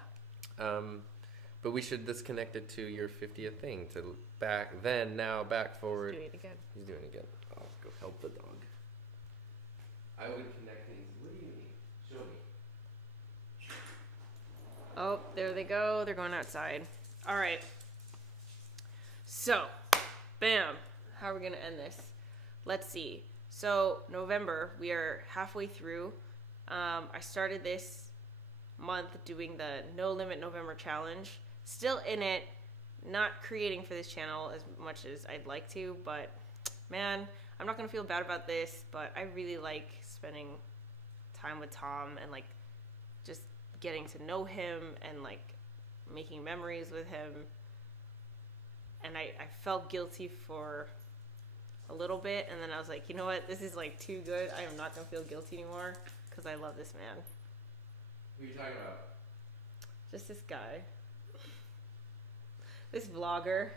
But we should disconnect it to your 50th thing. To back forward. He's doing it again. He's doing it again. I'll go help the dog. I would connect things. What do you need? Show me. Oh, there they go. They're going outside. All right. So, bam. How are we going to end this? Let's see. So, November, we are halfway through. I started this month doing the No Limit November challenge. Still in it, not creating for this channel as much as I'd like to, but man, I'm not gonna feel bad about this, but I really like spending time with Tom and like just getting to know him and like making memories with him. And I felt guilty for a little bit, and then I was like, you know what, this is like too good. I am not gonna feel guilty anymore because I love this man. Who are you talking about? Just this guy. This vlogger.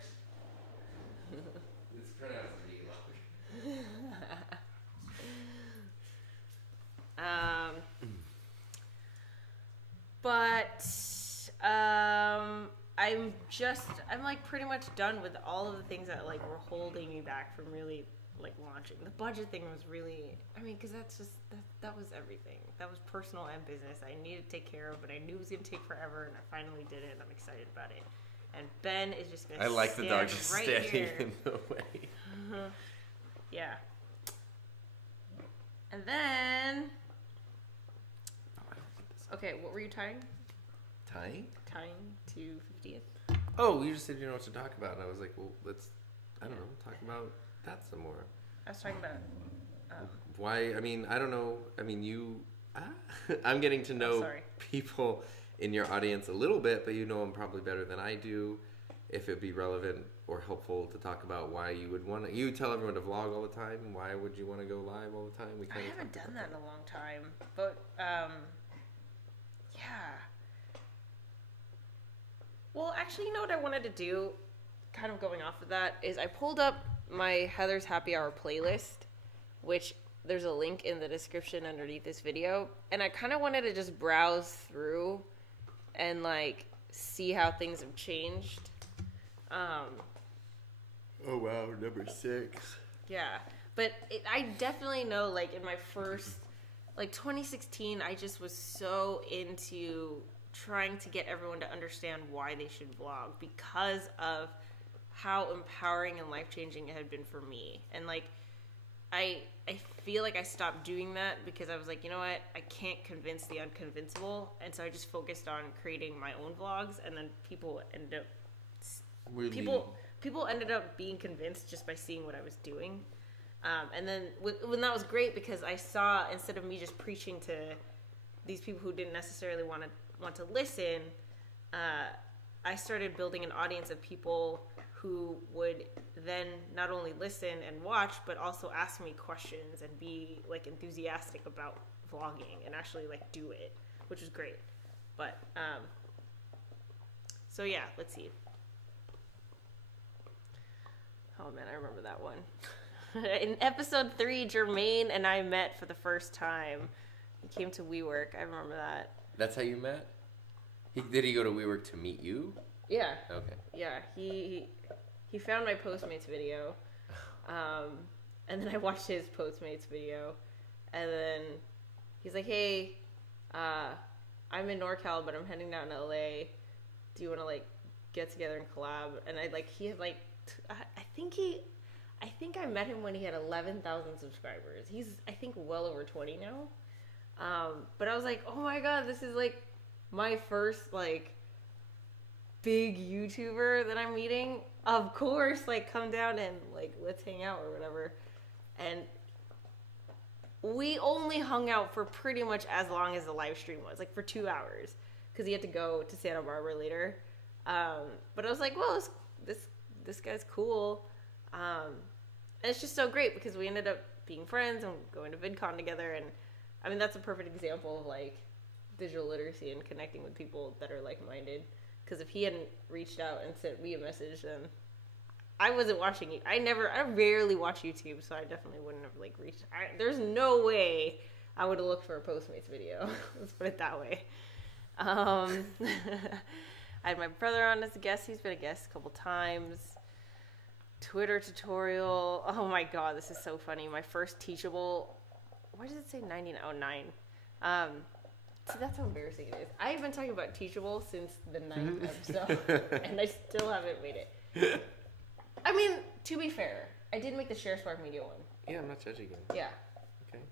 It's pronounced vlog. I'm like pretty much done with all of the things that like were holding me back from really like launching approaching. The budget thing was really, I mean, because that was everything. That was personal and business I needed to take care of, but I knew it was going to take forever, and I finally did it, and I'm excited about it. And Ben is just going to I like the dog just right standing here. in the way. Yeah. And then, okay, what were you tying? Tying? Tying to 50th. Oh, you just said you know what to talk about, and I was like, well, let's, I don't know, talk about that some more. I was talking about Why? I mean, I don't know. I mean, I'm getting to know people in your audience a little bit, but you know them probably better than I do. If it'd be relevant or helpful to talk about why you would want to, you tell everyone to vlog all the time. Why would you want to go live all the time? I haven't done that in a long time, but yeah. Well, actually, you know what I wanted to do, kind of going off of that, is I pulled up my Heather's Happy Hour playlist, which there's a link in the description underneath this video, and I kind of wanted to just browse through and like see how things have changed. Oh wow, number 6. Yeah, but I definitely know, like, in my first, like, 2016, I just was so into trying to get everyone to understand why they should vlog because of how empowering and life-changing it had been for me. And, like, I feel like I stopped doing that because I was like, you know what, I can't convince the unconvincible, and so I just focused on creating my own vlogs, and then people ended up people ended up being convinced just by seeing what I was doing. And then when that was great because I saw, instead of me just preaching to these people who didn't necessarily want to listen, I started building an audience of people who would then not only listen and watch, but also ask me questions and be like enthusiastic about vlogging and actually like do it, which was great. But so yeah, let's see. Oh man, I remember that one. In episode 3, Jermaine and I met for the first time. He came to WeWork. I remember that. That's how you met? Did he go to WeWork to meet you? Yeah. Okay. Yeah, he found my Postmates video, and then I watched his Postmates video, and then he's like, "Hey, I'm in NorCal, but I'm heading down to LA. Do you want to like get together and collab?" And he had like, I think I met him when he had 11,000 subscribers. He's, I think, well over 20 now. But I was like, oh my god, this is like my first like big YouTuber that I'm meeting. Of course, like come down and like let's hang out or whatever. And we only hung out for pretty much as long as the live stream was, like for 2 hours, because he had to go to Santa Barbara later. But I was like, well, this guy's cool. And it's just so great because we ended up being friends and going to VidCon together. And I mean, that's a perfect example of like digital literacy and connecting with people that are like-minded. Because if he hadn't reached out and sent me a message, then I wasn't watching it. I rarely watch YouTube, so I definitely wouldn't have like reached. There's no way I would have looked for a Postmates video. Let's put it that way. I had my brother on as a guest. He's been a guest a couple times. Twitter tutorial. Oh my god, this is so funny. My first Teachable. Why does it say 9909? See, that's how embarrassing it is. I've been talking about Teachable since the 9th episode, and I still haven't made it. I mean, to be fair, I did make the Sharespark Media one. Yeah, I'm not judging you. Yeah. Okay.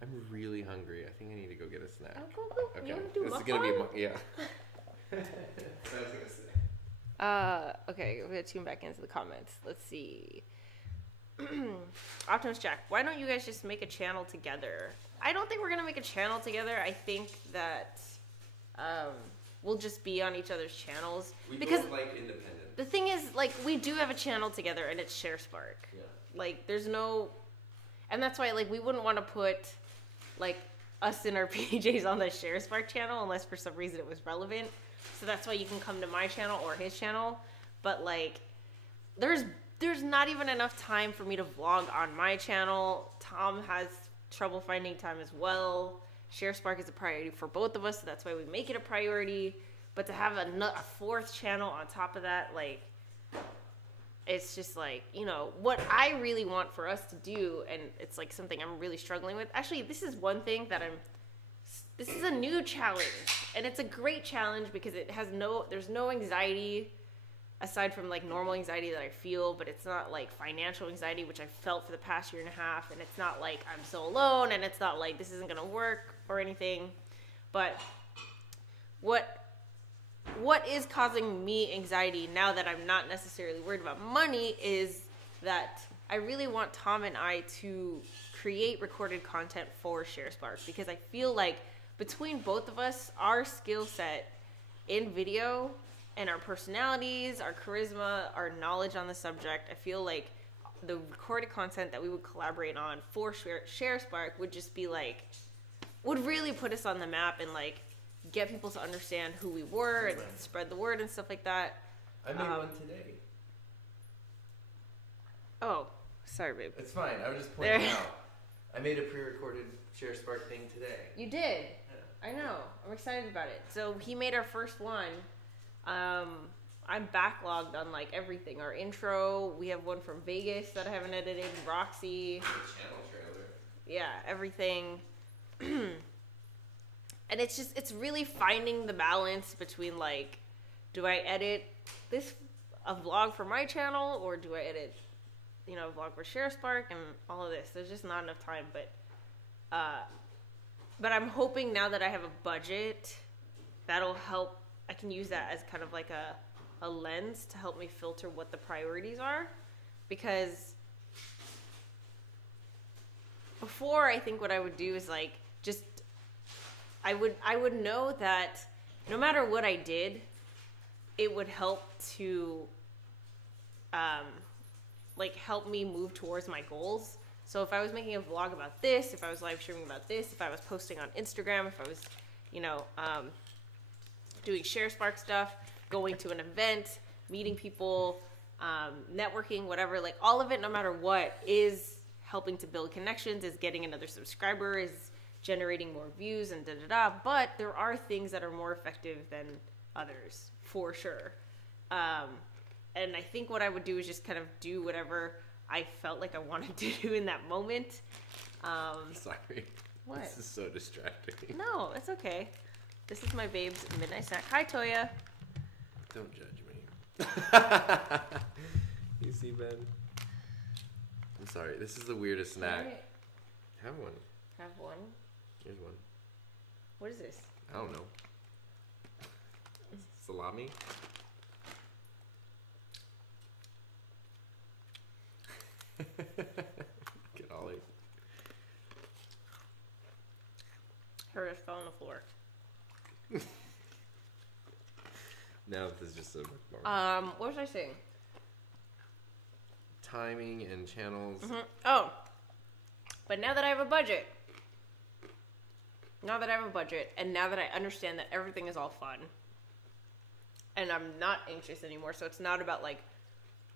I'm really hungry. I think I need to go get a snack. Oh, cool. Okay. You want to do this mukbang? is gonna be yeah. What I was gonna say. Okay, we're gonna tune back into the comments. Let's see. Optimus Jack, why don't you guys just make a channel together? I don't think we're gonna make a channel together. I think that we'll just be on each other's channels. Because both like independent. The thing is, like, we do have a channel together, and it's Sharespark. Yeah. Like, there's no, and that's why, like, we wouldn't want to put like us in our PJs on the Sharespark channel unless for some reason it was relevant. So that's why you can come to my channel or his channel. But like, there's not even enough time for me to vlog on my channel. Tom has trouble finding time as well. Sharespark is a priority for both of us, so that's why we make it a priority. But to have a 4th channel on top of that, like, it's just like, you know, what I really want for us to do, and it's like something I'm really struggling with. Actually, this is one thing that this is a new challenge, and it's a great challenge because there's no anxiety aside from like normal anxiety that I feel, but it's not like financial anxiety, which I've felt for the past year and a half, and it's not like I'm so alone, and it's not like this isn't gonna work or anything. But what is causing me anxiety now that I'm not necessarily worried about money is that I really want Tom and I to create recorded content for Sharespark, because I feel like between both of us, our skill set in video and our personalities, our charisma, our knowledge on the subject, I feel like the recorded content that we would collaborate on for Sharespark would just be like, would really put us on the map and like get people to understand who we were and spread the word and stuff like that. I made one today. Oh, sorry, babe. It's fine. I was just pointing out. I made a pre-recorded Sharespark thing today. You did? Yeah. I know. I'm excited about it. So he made our first one. I'm backlogged on like everything. Our intro. We have one from Vegas that I haven't edited. Roxy. The channel trailer. Yeah, everything. And it's really finding the balance between like, do I edit a vlog for my channel, or do I edit, you know, a vlog for Sharespark and all of this? There's just not enough time, but I'm hoping now that I have a budget, that'll help. I can use that as kind of like a lens to help me filter what the priorities are, because before, I think what I would do is like just I would know that no matter what I did, it would help to like help me move towards my goals. So if I was making a vlog about this, if I was live streaming about this, if I was posting on Instagram, if I was, you know, doing Sharespark stuff, going to an event, meeting people, networking, whatever, like all of it, no matter what, is helping to build connections, is getting another subscriber, is generating more views and da-da-da. But there are things that are more effective than others, for sure. And I think what I would do is just kind of do whatever I felt like I wanted to do in that moment. Sorry. What? This is so distracting. No, it's okay. This is my babe's midnight snack. Hi, Toya. Don't judge me. You see, Ben? I'm sorry. This is the weirdest snack. Right. Have one. Have one. Here's one. What is this? I don't know. Salami? Get Ollie. Her just fell on the floor. Now this is just a What was I saying? timing and channels. Mm-hmm. Oh, but now that I have a budget, and now that I understand that everything is all fun, and I'm not anxious anymore, so it's not about like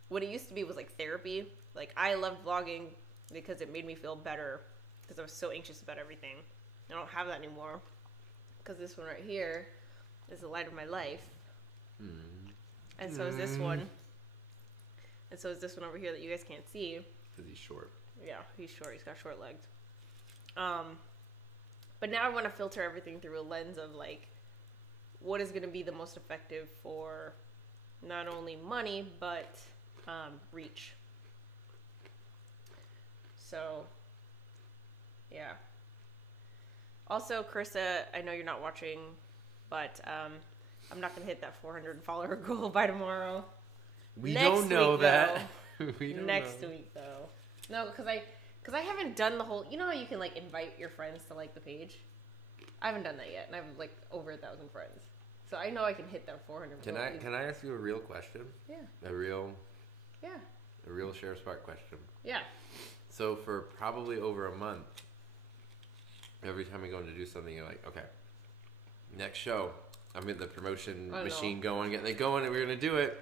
what it used to be was like therapy. Like I loved vlogging because it made me feel better because I was so anxious about everything. I don't have that anymore because this one right here is the light of my life. And so is this one. And so is this one over here that you guys can't see. Because he's short. Yeah, he's short. He's got short legs. But now I want to filter everything through a lens of like, what is going to be the most effective for not only money, but reach. So, yeah. Also, Carissa, I know you're not watching, but I'm not going to hit that 400 follower goal by tomorrow. We don't know that. We don't Next week, though. No, because I haven't done the whole... You know how you can, like, invite your friends to like the page? I haven't done that yet, and I have, like, over 1,000 friends. So I know I can hit that 400 goal. Can I ask you a real question? Yeah. A real Sharespark question. Yeah. So for probably over a month, every time we go in to do something, you're like, okay, next show, I'm getting the promotion machine going, getting it going, and we're gonna do it.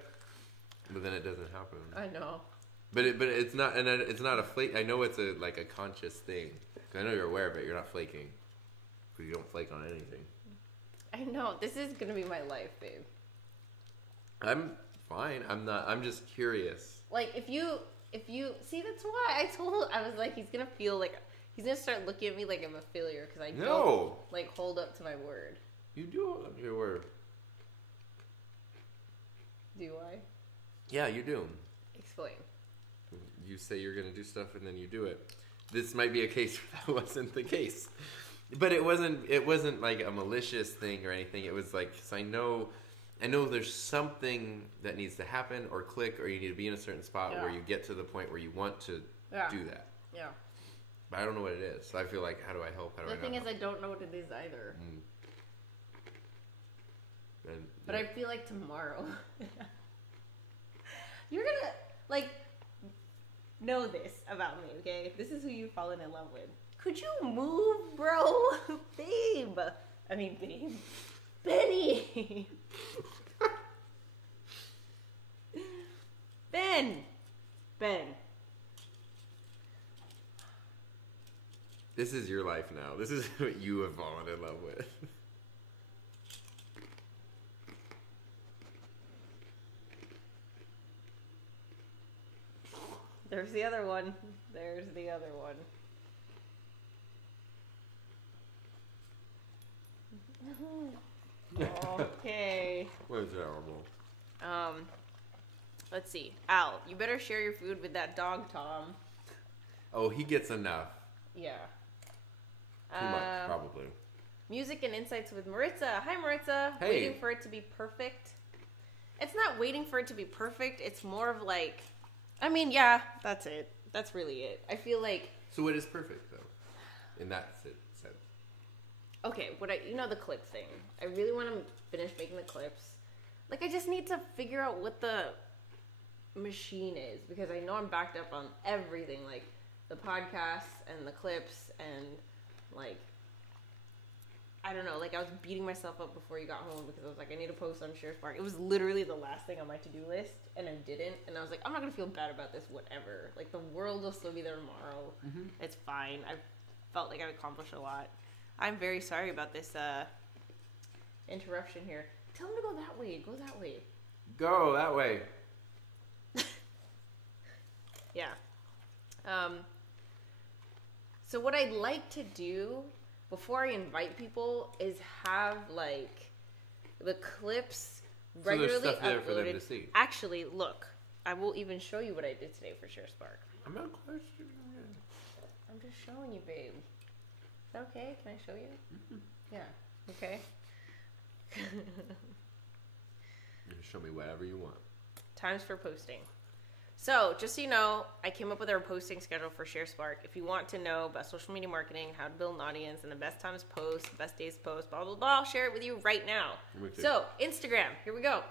But then it doesn't happen. I know. But it's not, and it's not a flake. I know it's a conscious thing. 'Cause I know you're aware of it. You're not flaking. Because you don't flake on anything. I know. This is gonna be my life, babe. I'm fine. I'm not. I'm just curious. like if you see, that's why I was like, he's gonna feel like he's gonna start looking at me like I'm a failure because I don't like hold up to my word. You do hold up to your word. Do I? Yeah, you do. Explain. You say you're gonna do stuff and then you do it. This might be a case where that wasn't the case, but it wasn't like a malicious thing or anything. It was like, so I know there's something that needs to happen or click, or you need to be in a certain spot where you get to the point where you want to do that. Yeah. But I don't know what it is. So I feel like, how do I help? The thing is, I don't know what it is either. But I feel like tomorrow, you're gonna, like, know this about me, okay? This is who you've fallen in love with. Could you move, bro? Babe. I mean, babe. Benny. Ben. This is your life now. This is what you have fallen in love with. There's the other one. Okay. What is terrible? Let's see. Al, you better share your food with that dog, Tom. Oh, he gets enough. Yeah. Too much, probably. Music and insights with Maritza. Hi, Maritza. Hey. Waiting for it to be perfect. It's not waiting for it to be perfect. It's more of like, I mean, yeah, that's it. That's really it. I feel like. So what is perfect, though? In that sense. Okay, the clip thing. I really want to finish making the clips. Like, I just need to figure out what the machine is, because I know I'm backed up on everything, like the podcasts and the clips and, like, I don't know, like, I was beating myself up before you got home because I was like, I need to post on Sharespark. It was literally the last thing on my to-do list, and I didn't, and I was like, I'm not going to feel bad about this, whatever. Like, the world will still be there tomorrow. Mm-hmm. It's fine. I felt like I accomplished a lot. I'm very sorry about this interruption here. Tell him to go that way. Go that way. Go that way. Yeah. So what I'd like to do before I invite people is have, like, the clips regularly so there's stuff there uploaded. for them to see. Actually, look. I will even show you what I did today for Sharespark. I'm not questioning it. I'm just showing you, babe. Is that okay? Can I show you? Mm-hmm. Yeah. Okay. You can show me whatever you want. Times for posting. So, just so you know, I came up with our posting schedule for Sharespark. If you want to know about social media marketing, how to build an audience, and the best times to post, the best days to post, blah, blah, blah, I'll share it with you right now. So, Instagram. Here we go.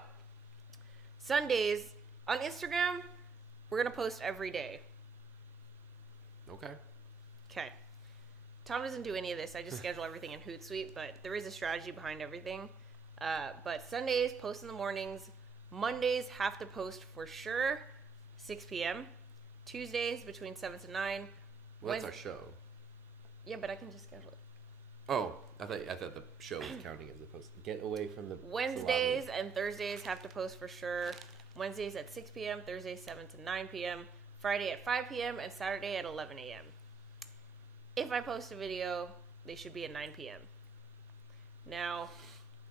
Sundays, on Instagram, we're going to post every day. Okay. Okay. Tom doesn't do any of this. I just schedule everything in Hootsuite, but there is a strategy behind everything. But Sundays, post in the mornings. Mondays, have to post for sure, 6 p.m. Tuesdays, between 7 to 9. Well, that's our show. Yeah, but I can just schedule it. Oh, I thought the show was counting as a post. Get away from the Wednesdays and Thursdays have to post for sure. Wednesdays at 6 p.m., Thursdays 7 to 9 p.m., Friday at 5 p.m., and Saturday at 11 a.m. If I post a video, they should be at 9 p.m. Now,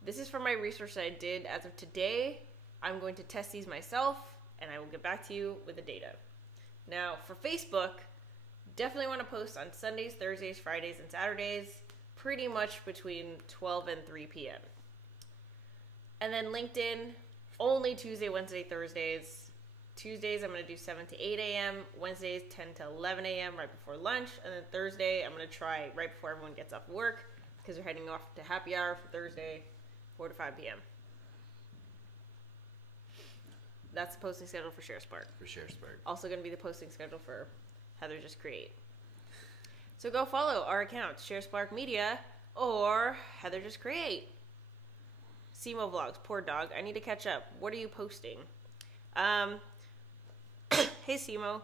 this is from my research that I did as of today. I'm going to test these myself, and I will get back to you with the data. Now, for Facebook, definitely want to post on Sundays, Thursdays, Fridays, and Saturdays, pretty much between 12 and 3 p.m. And then LinkedIn, only Tuesday, Wednesday, Thursdays. Tuesdays, I'm going to do 7 to 8 a.m. Wednesdays, 10 to 11 a.m. right before lunch. And then Thursday, I'm going to try right before everyone gets off work because we're heading off to happy hour for Thursday, 4 to 5 p.m. That's the posting schedule for Sharespark. Also going to be the posting schedule for HeatherJustCreate. So go follow our accounts, Sharespark Media or HeatherJustCreate. Simo Vlogs, poor dog. I need to catch up. What are you posting? Hey, Simo.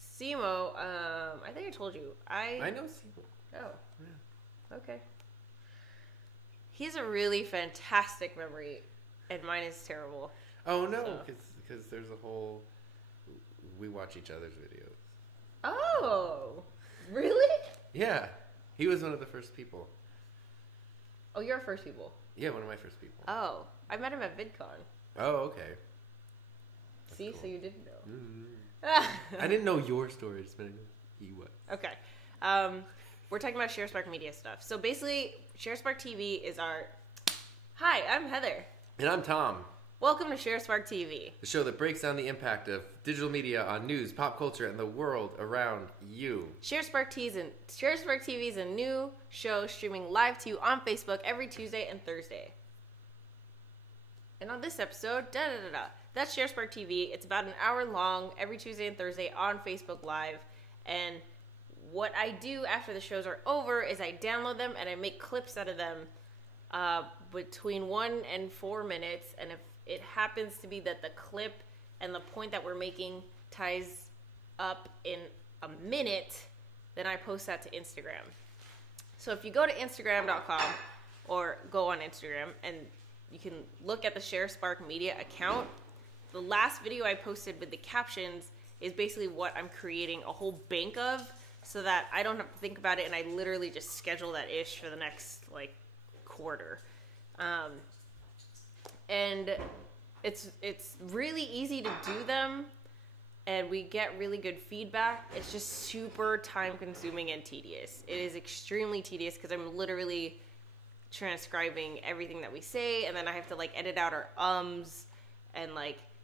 Simo, I think I told you. I know Simo. Oh. Yeah. Okay. He has a really fantastic memory, and mine is terrible. Oh, no, because there's a whole We watch each other's videos. Oh, really? Yeah. He was one of the first people. Oh, you're first people. Yeah, one of my first people. Oh, I met him at VidCon. Oh, okay. That's See, cool. so you didn't know. I didn't know your story. I just meant he was. Okay. We're talking about Sharespark Media stuff. So basically, Sharespark TV is our... Hi, I'm Heather. And I'm Tom. Welcome to Sharespark TV. The show that breaks down the impact of digital media on news, pop culture, and the world around you. Sharespark TV is a new show streaming live to you on Facebook every Tuesday and Thursday. And on this episode, that's Sharespark TV. It's about an hour long every Tuesday and Thursday on Facebook Live. And what I do after the shows are over is I download them and I make clips out of them between 1 and 4 minutes. And if it happens to be that the clip and the point that we're making ties up in a minute, then I post that to Instagram. So if you go to Instagram.com or go on Instagram and you can look at the Sharespark Media account, the last video I posted with the captions is basically what I'm creating a whole bank of so that I don't have to think about it and I literally just schedule that ish for the next quarter. And it's really easy to do them and we get really good feedback. It's just super time consuming and tedious. It is extremely tedious because I'm literally transcribing everything that we say and then I have to edit out our ums and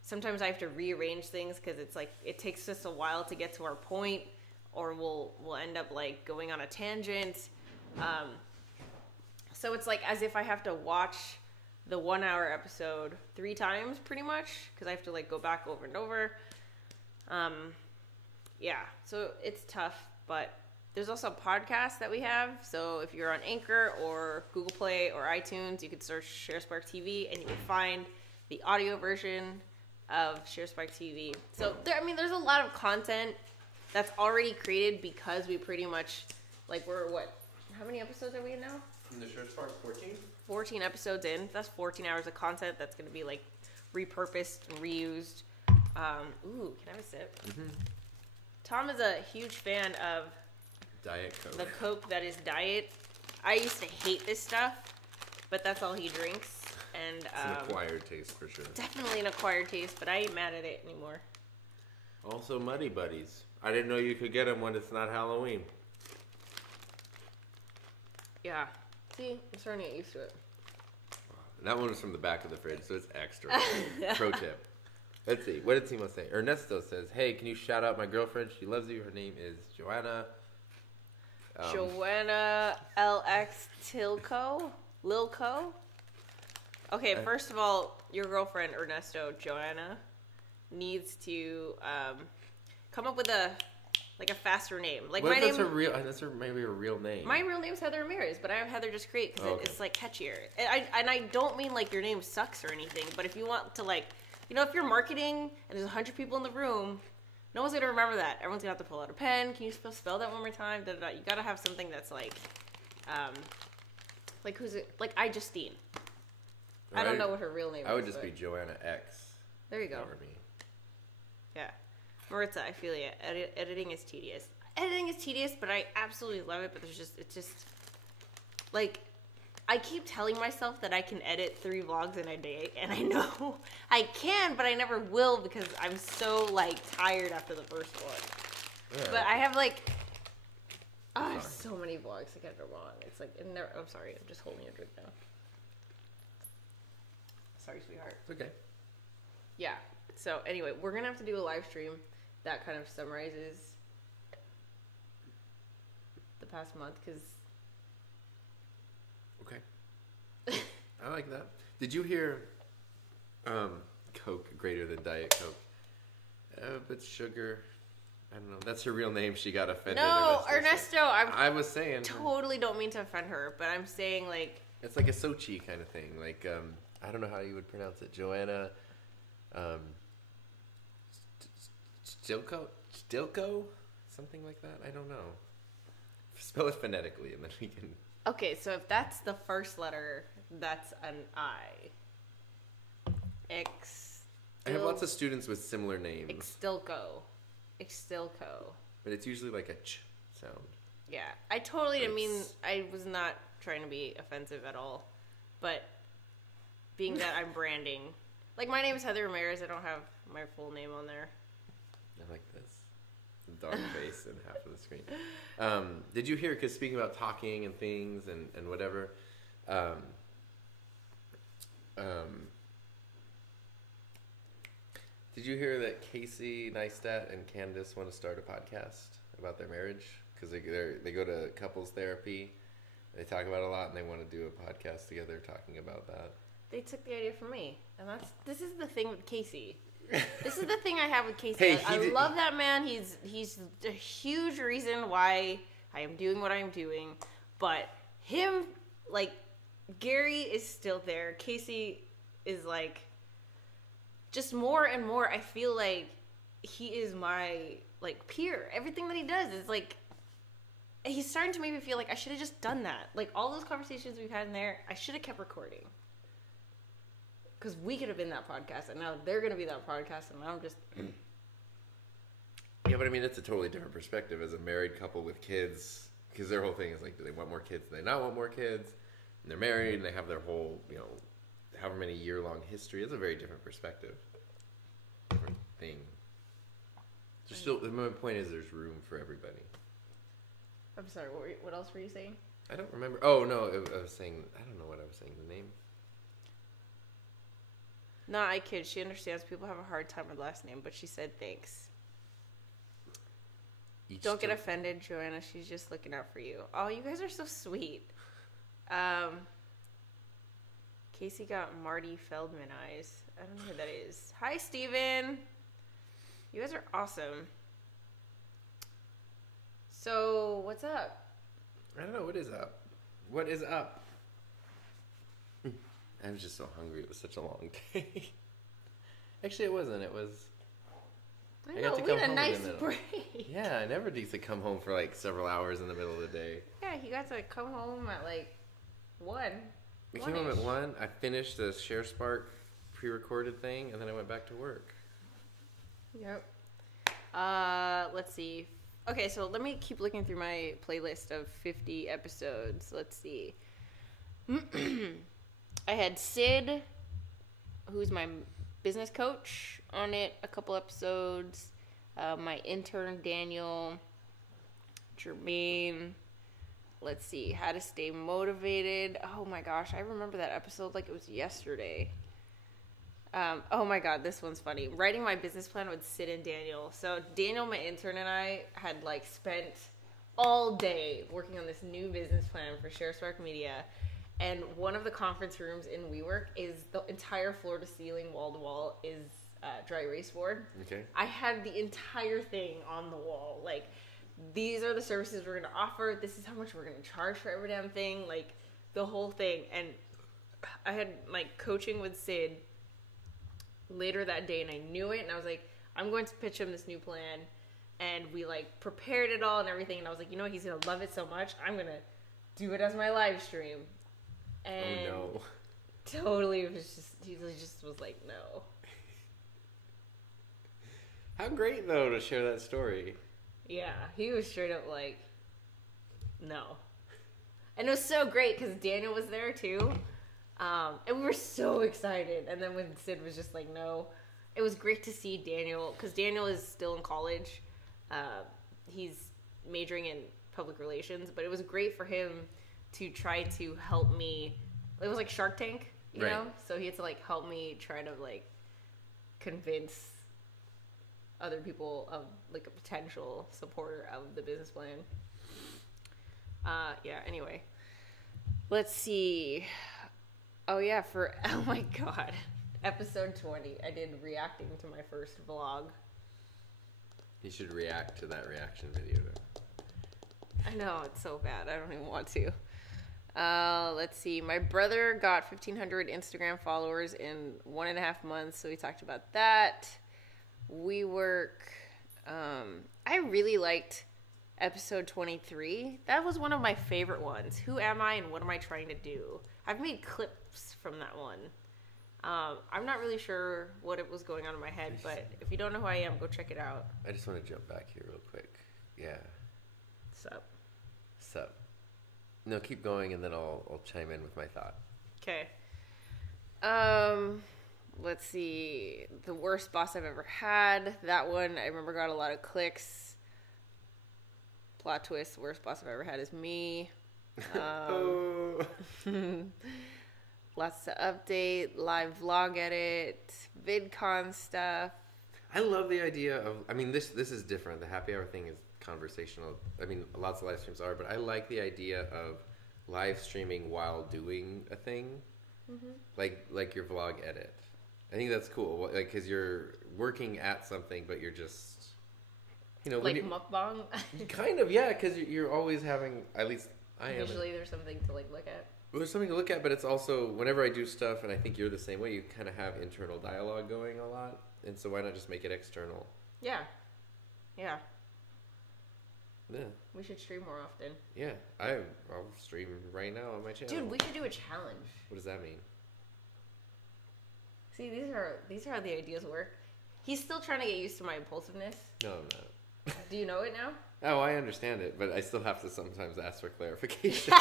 sometimes I have to rearrange things because it takes us a while to get to our point or we'll end up going on a tangent. So it's as if I have to watch the 1 hour episode 3 times pretty much because I have to go back over and over. Yeah, so it's tough, but there's also podcasts that we have. So if you're on Anchor or Google Play or iTunes, you could search Sharespark TV and you can find the audio version of Sharespark TV. So there's a lot of content that's already created because we pretty much we're how many episodes are we in now? In the Sharespark 14? 14 episodes in. That's 14 hours of content that's going to be repurposed and reused. Ooh, can I have a sip? Mm-hmm. Tom is a huge fan of Diet Coke. The Coke that is diet. I used to hate this stuff, but that's all he drinks. And it's an acquired taste for sure. Definitely an acquired taste, but I ain't mad at it anymore. Also, Muddy Buddies. I didn't know you could get them when it's not Halloween. Yeah. See, I'm starting to get used to it. That one was from the back of the fridge, so it's extra. Pro tip. Let's see. What did Timo say? Ernesto says, hey, can you shout out my girlfriend? She loves you. Her name is Joanna. Joanna LX Lilco? Okay, first of all, your girlfriend, Ernesto, Joanna, needs to come up with a faster name. What my if name. That's maybe a real name. My real name's Heather Ramirez, but I have HeatherJustCreate because it's catchier. And I don't mean your name sucks or anything, but if you want to if you're marketing and there's 100 people in the room, no one's gonna remember that. Everyone's gonna have to pull out a pen. Can you spell that one more time? Da, da, da. You gotta have something that's who's it? I Justine. I don't know what her real name is. I would just be Joanna X. There you go. Yeah. Maritza, I feel you. Editing is tedious. Editing is tedious, but I absolutely love it. But it's just I keep telling myself that I can edit 3 vlogs in a day, and I know I can, but I never will because I'm so tired after the first one. Yeah. But I have I have so many vlogs to get them on. It's I'm sorry, I'm just holding a drink now. Sorry, sweetheart. It's okay. Yeah. So anyway, we're gonna have to do a live stream that kind of summarizes the past month because. Okay. I like that. Did you hear Coke greater than Diet Coke? But sugar. I don't know. That's her real name. She got offended. No, Ernesto. I was saying. Totally don't mean to offend her, but I'm saying It's like a Sochi kind of thing. I don't know how you would pronounce it. Joanna. Stilko? Something like that? I don't know. Spell it phonetically and then we can... Okay, so if that's the first letter, that's an I. I have lots of students with similar names. Extilco. Extilco. But it's usually like a ch sound. Yeah, I totally didn't mean, It's- I was not trying to be offensive at all. But being that I'm branding, like my name is Heather Ramirez, I don't have my full name on there. I like this. The dog face and half of the screen. Did you hear, because speaking about talking and things and whatever, did you hear that Casey Neistat and Candace want to start a podcast about their marriage? Because they go to couples therapy, they talk about it a lot, and they want to do a podcast together talking about that. They took the idea from me, and this is the thing with Casey. This is the thing I have with Casey. Hey, I love that man. He's a huge reason why I am doing what I'm doing. But him, like, Gary is still there. Casey is like, just more and more. I feel like he is my like peer. Everything that he does is like, he's starting to make me feel like I should have just done that. Like all those conversations we've had in there, I should have kept recording. Because we could have been that podcast, and now they're going to be that podcast, and I'm just... Yeah, but I mean, it's a totally different perspective as a married couple with kids, because their whole thing is like, do they want more kids? Do they not want more kids? And they're married, and they have their whole, however many year-long history. It's a very different perspective. Different thing. There's still, my point is there's room for everybody. I'm sorry, what else were you saying? I don't remember. Oh, no, I was saying, I don't know what I was saying, the name. No, I kid. She understands people have a hard time with last name, but she said thanks. Don't get offended, Joanna. She's just looking out for you. Oh, you guys are so sweet. Casey got Marty Feldman eyes. I don't know who that is. Hi, Steven. You guys are awesome. So, what's up? I don't know. What is up? What is up? I was just so hungry. It was such a long day. Actually, it wasn't. It was... I know, we had a nice break. Yeah, I never used to come home for like several hours in the middle of the day. Yeah, he got to come home at like 1. We came home at 1. I finished the Sharespark pre-recorded thing, and then I went back to work. Yep. Let's see. Okay, so let me keep looking through my playlist of 50 episodes. Let's see. I had Sid, who's my business coach, on it a couple episodes. My intern, Daniel. Jermaine. Let's see. How to stay motivated. Oh my gosh, I remember that episode like it was yesterday. Oh my god, this one's funny. Writing my business plan with Sid and Daniel. So Daniel, my intern, and I had like spent all day working on this new business plan for Sharespark Media. And one of the conference rooms in WeWork is the entire floor to ceiling, wall to wall is dry erase board. Okay. I had the entire thing on the wall. Like, these are the services we're going to offer. This is how much we're going to charge for every damn thing. Like, the whole thing. And I had, like, coaching with Sid later that day, and I knew it. And I was like, I'm going to pitch him this new plan. And we, like, prepared it all and everything. And I was like, you know what? He's going to love it so much. I'm going to do it as my live stream. And oh, no. Totally, it was just, he just was like, no. How great, though, to share that story. Yeah, he was straight up like, no. And it was so great because Daniel was there too. And we were so excited. And then when Sid was just like, no, it was great to see Daniel, because Daniel is still in college. He's majoring in public relations, but it was great for him to try to help me. It was like Shark Tank, you know? So he had to like help me try to like convince other people of like a potential supporter of the business plan. Yeah, anyway. Let's see. Oh yeah, oh my god. Episode 20, I did reacting to my first vlog. You should react to that reaction video. I know, it's so bad. I don't even want to. Let's see. My brother got 1,500 Instagram followers in 1.5 months, so we talked about that. WeWork. I really liked episode 23. That was one of my favorite ones. Who am I and what am I trying to do? I've made clips from that one. I'm not really sure what it was going on in my head, but if you don't know who I am, go check it out. I just want to jump back here real quick. Yeah. Sup? Sup? No, keep going, and then I'll chime in with my thought. Okay. Let's see. The worst boss I've ever had. That one, I remember, got a lot of clicks. Plot twist, the worst boss I've ever had is me. Lots to update, live vlog edit, VidCon stuff. I love the idea of, I mean, this is different. The happy hour thing is conversational. I mean, lots of live streams are, but I like the idea of live streaming while doing a thing, like your vlog edit. I think that's cool, like, because you're working at something, but you're just, you know, like mukbang. Kind of, yeah, because you're always having, at least I am. Usually there's something to like look at. Well, there's something to look at, but it's also, whenever I do stuff, and I think you're the same way, you kind of have internal dialogue going a lot, and so why not just make it external? Yeah. Yeah. We should stream more often. Yeah, I'll stream right now on my channel. Dude, we should do a challenge. What does that mean? See, these are how the ideas work. He's still trying to get used to my impulsiveness. No, I'm not. Do you know it now? Oh, I understand it, but I still have to sometimes ask for clarification.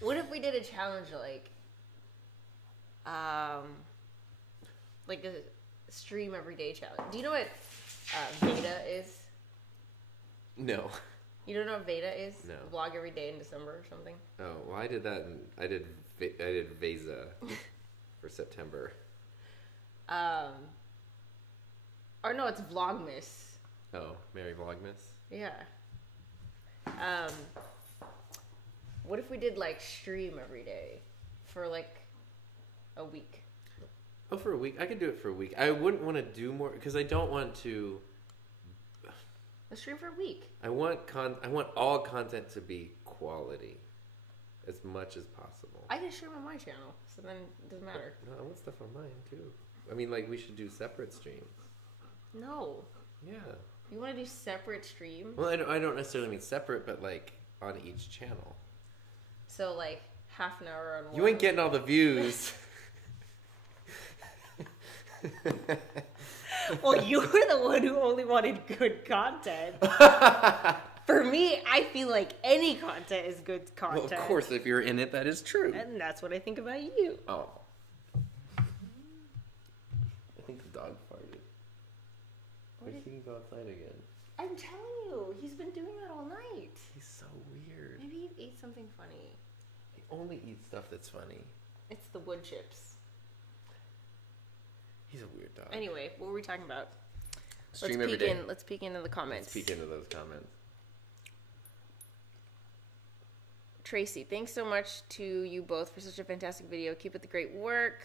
What if we did a challenge like a stream every day challenge? Do you know what Veda is? No. You don't know what Veda is? No. Vlog every day in December or something? Oh, well, I did that, and I did Vesa for September. Or no, it's Vlogmas. Oh, Merry Vlogmas? Yeah. What if we did like stream every day for like a week? Oh, for a week? I could do it for a week. I wouldn't want to do more, because I don't want to... Let's stream for a week. I want all content to be quality, as much as possible. I can stream on my channel, so then it doesn't matter. No, I want stuff on mine, too. I mean, like, we should do separate streams. No. Yeah. You want to do separate streams? Well, I don't necessarily mean separate, but, like, on each channel. So, like, half an hour on one. You ain't getting all the views. Well, you were the one who only wanted good content. For me, I feel like any content is good content. Well, of course, if you're in it, that is true. And that's what I think about you. Oh. I think the dog farted. Why did he go outside again? I'm telling you, he's been doing that all night. He's so weird. Maybe he ate something funny. He only eats stuff that's funny. It's the wood chips. He's a weird dog. Anyway, what were we talking about? Stream every day. Let's peek into the comments. Let's peek into those comments. Tracy, thanks so much to you both for such a fantastic video. Keep up the great work.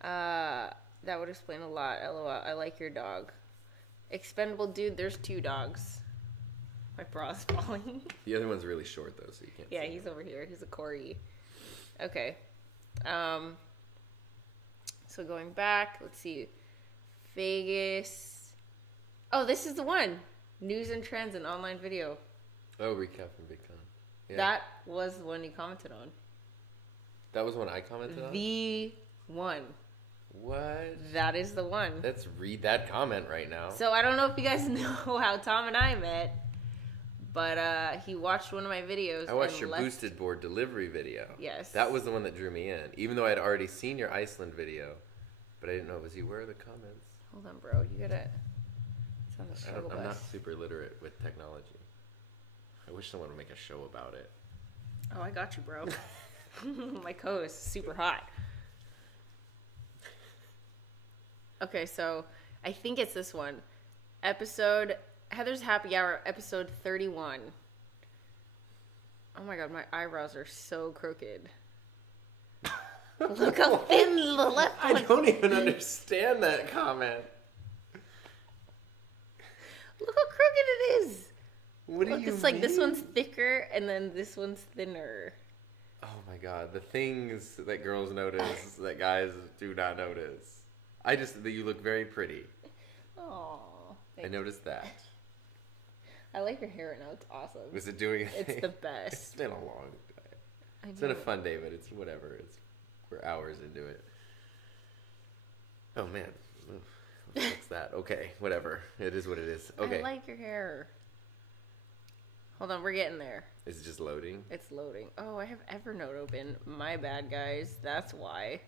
That would explain a lot. LOL. I like your dog. Expendable dude, there's 2 dogs. My bra's falling. The other one's really short, though, so you can't see he's him. over here. He's a Corgi. Okay. So going back, let's see. Vegas. Oh, this is the one. News and trends and online video. Oh, recap from VidCon. Yeah. That was the one you commented on. That was one I commented on? The one. What? That is the one. Let's read that comment right now. So I don't know if you guys know how Tom and I met, but he watched one of my videos. I watched your boosted board delivery video. Yes. That was the one that drew me in, even though I had already seen your Iceland video, but I didn't know it was you. Where are the comments? Hold on, bro. You gotta... It's on the struggle I'm not bus. super literate with technology. I wish someone would make a show about it. Oh, I got you, bro. My co-host is super hot. Okay, so I think it's this one. Heather's Happy Hour, episode 31. Oh my god, my eyebrows are so crooked. Look how thin the left one. I don't even understand that comment. Look how crooked it is. What do you mean? It's like this one's thicker and then this one's thinner. Oh my god, the things that girls notice that guys do not notice. That you look very pretty. Oh, I noticed that. I like your hair right now. It's awesome. Was it doing a thing? It's the best. It's been a long day. It's been a fun day, but it's whatever. We're hours into it. Oh man, what's that? Okay, whatever. It is what it is. Okay. I like your hair. Hold on, we're getting there. Is it just loading? It's loading. Oh, I have Evernote open. My bad, guys. That's why.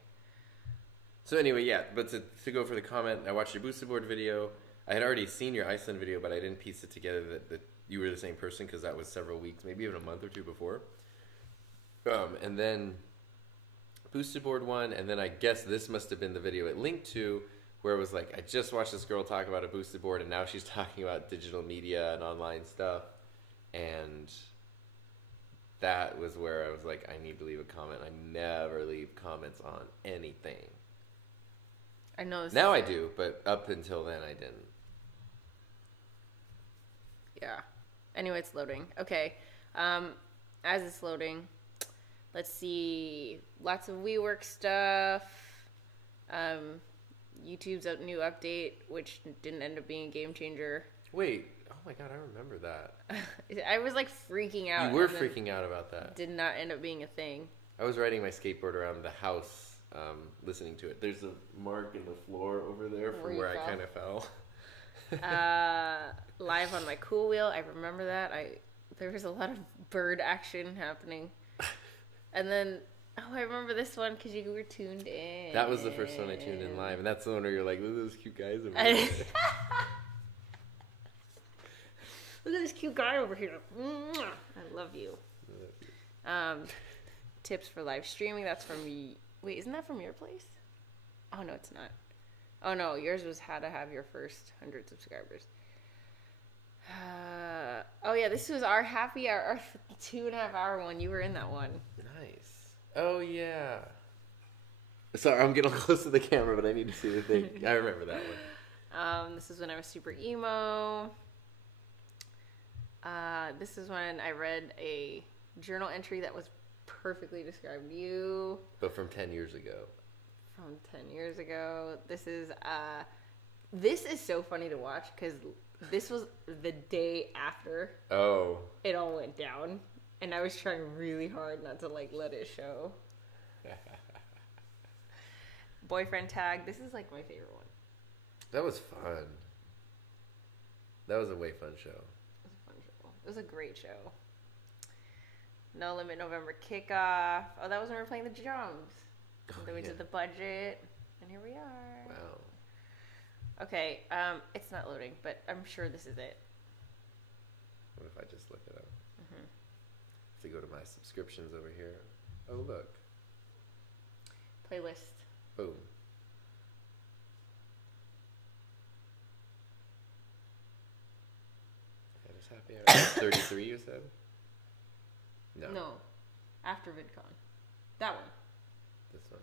So anyway, yeah, but to go for the comment, I watched your boosted board video. I had already seen your Iceland video, but I didn't piece it together that you were the same person because that was several weeks, maybe even a month or two before. And then boosted board one, and then I guess this must have been the video it linked to, where it was like, I just watched this girl talk about a boosted board, and now she's talking about digital media and online stuff. And that was where I was like, I need to leave a comment. I never leave comments on anything. I know this. Now I do, but up until then I didn't. Yeah. Anyway, it's loading. Okay. As it's loading, let's see. Lots of WeWork stuff. YouTube's new update, which didn't end up being a game changer. Wait. Oh my god, I remember that. I was like freaking out. You were freaking out about that. Did not end up being a thing. I was riding my skateboard around the house, listening to it. There's a mark in the floor over there from where I kind of fell. Live on my cool wheel. I remember that. There was a lot of bird action happening. And then, I remember this one because you were tuned in. That was the first one I tuned in live, and that's the one where you're like, look at those cute guys over there. Look at this cute guy over here. I love you. Tips for live streaming. That's from me. Wait, isn't that from your place? Oh, no, it's not. Oh, no, yours was how to have your first 100 subscribers. Oh, yeah, this was our happy hour, our 2.5 hour one. You were in that one. Nice. Oh, yeah. Sorry, I'm getting close to the camera, but I need to see the thing. I remember that one. This is when I was super emo. This is when I read a journal entry that was perfectly described you. But from 10 years ago. From 10 years ago. This is so funny to watch because this was the day after it all went down. And I was trying really hard not to like let it show. Boyfriend tag. This is like my favorite one. That was fun. That was a way fun show. It was a great show. No Limit November kickoff. Oh, that was when we were playing the drums. And then we did the budget, and here we are. Wow. Okay, it's not loading, but I'm sure this is it. What if I just look it up? If I go to my subscriptions over here. Oh, look. Playlist. Boom. Happy hour. 33, you said? No. After VidCon. That one. This one.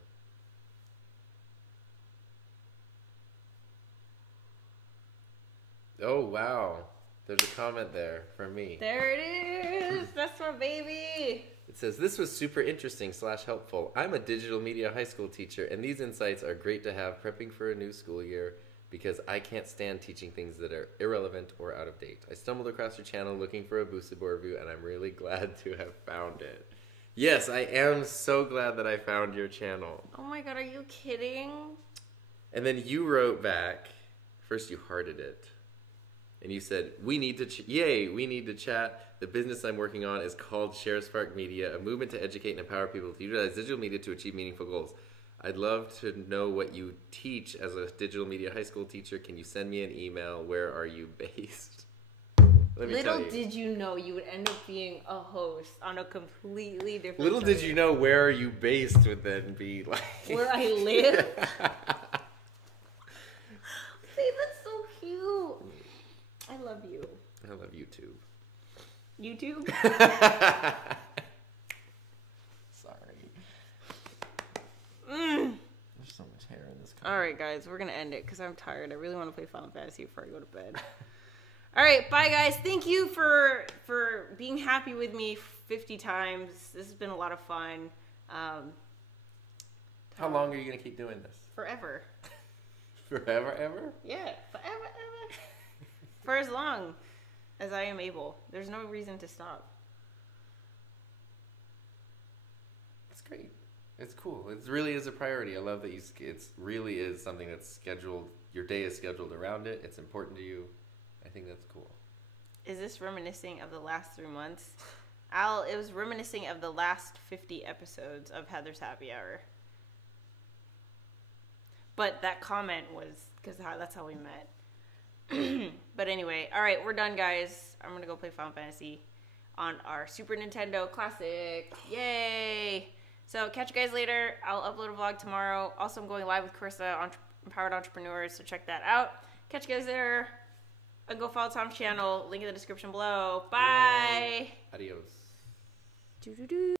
Oh, wow. There's a comment there from me. There it is. That's my baby. It says, this was super interesting / helpful. I'm a digital media high school teacher, and these insights are great to have prepping for a new school year because I can't stand teaching things that are irrelevant or out of date. I stumbled across your channel looking for a boosted board review, and I'm really glad to have found it. Yes, I am so glad that I found your channel. Oh my god, are you kidding? And then you wrote back, first you hearted it, and you said, we need to chat. The business I'm working on is called Sharespark Media, a movement to educate and empower people to utilize digital media to achieve meaningful goals. I'd love to know what you teach as a digital media high school teacher. Can you send me an email? Where are you based? Little did you know you would end up being a host on a completely different Little did you know where are you based would then be like... Where I live? See, that's so cute. I love you. I love YouTube. YouTube? There's so much hair in this comment. All right, guys, we're going to end it because I'm tired. I really want to play Final Fantasy before I go to bed. All right, bye, guys. Thank you for being happy with me 50 times. This has been a lot of fun. How long are you going to keep doing this? Forever. Forever, ever? Yeah, forever, ever. For as long as I am able. There's no reason to stop. great. It's cool. It really is a priority. I love that it really is something that's scheduled. Your day is scheduled around it. It's important to you. I think that's cool. Is this reminiscing of the last 3 months? It was reminiscing of the last 50 episodes of Heather's Happy Hour. But that comment was because that's how we met. But anyway, all right, we're done, guys. I'm going to go play Final Fantasy on our Super Nintendo Classic. Yay! So catch you guys later. I'll upload a vlog tomorrow. Also, I'm going live with Carissa, Empowered Entrepreneurs, so check that out. Catch you guys there. And go follow Tom's channel. Link in the description below. Bye! Adios. Doo-doo-doo.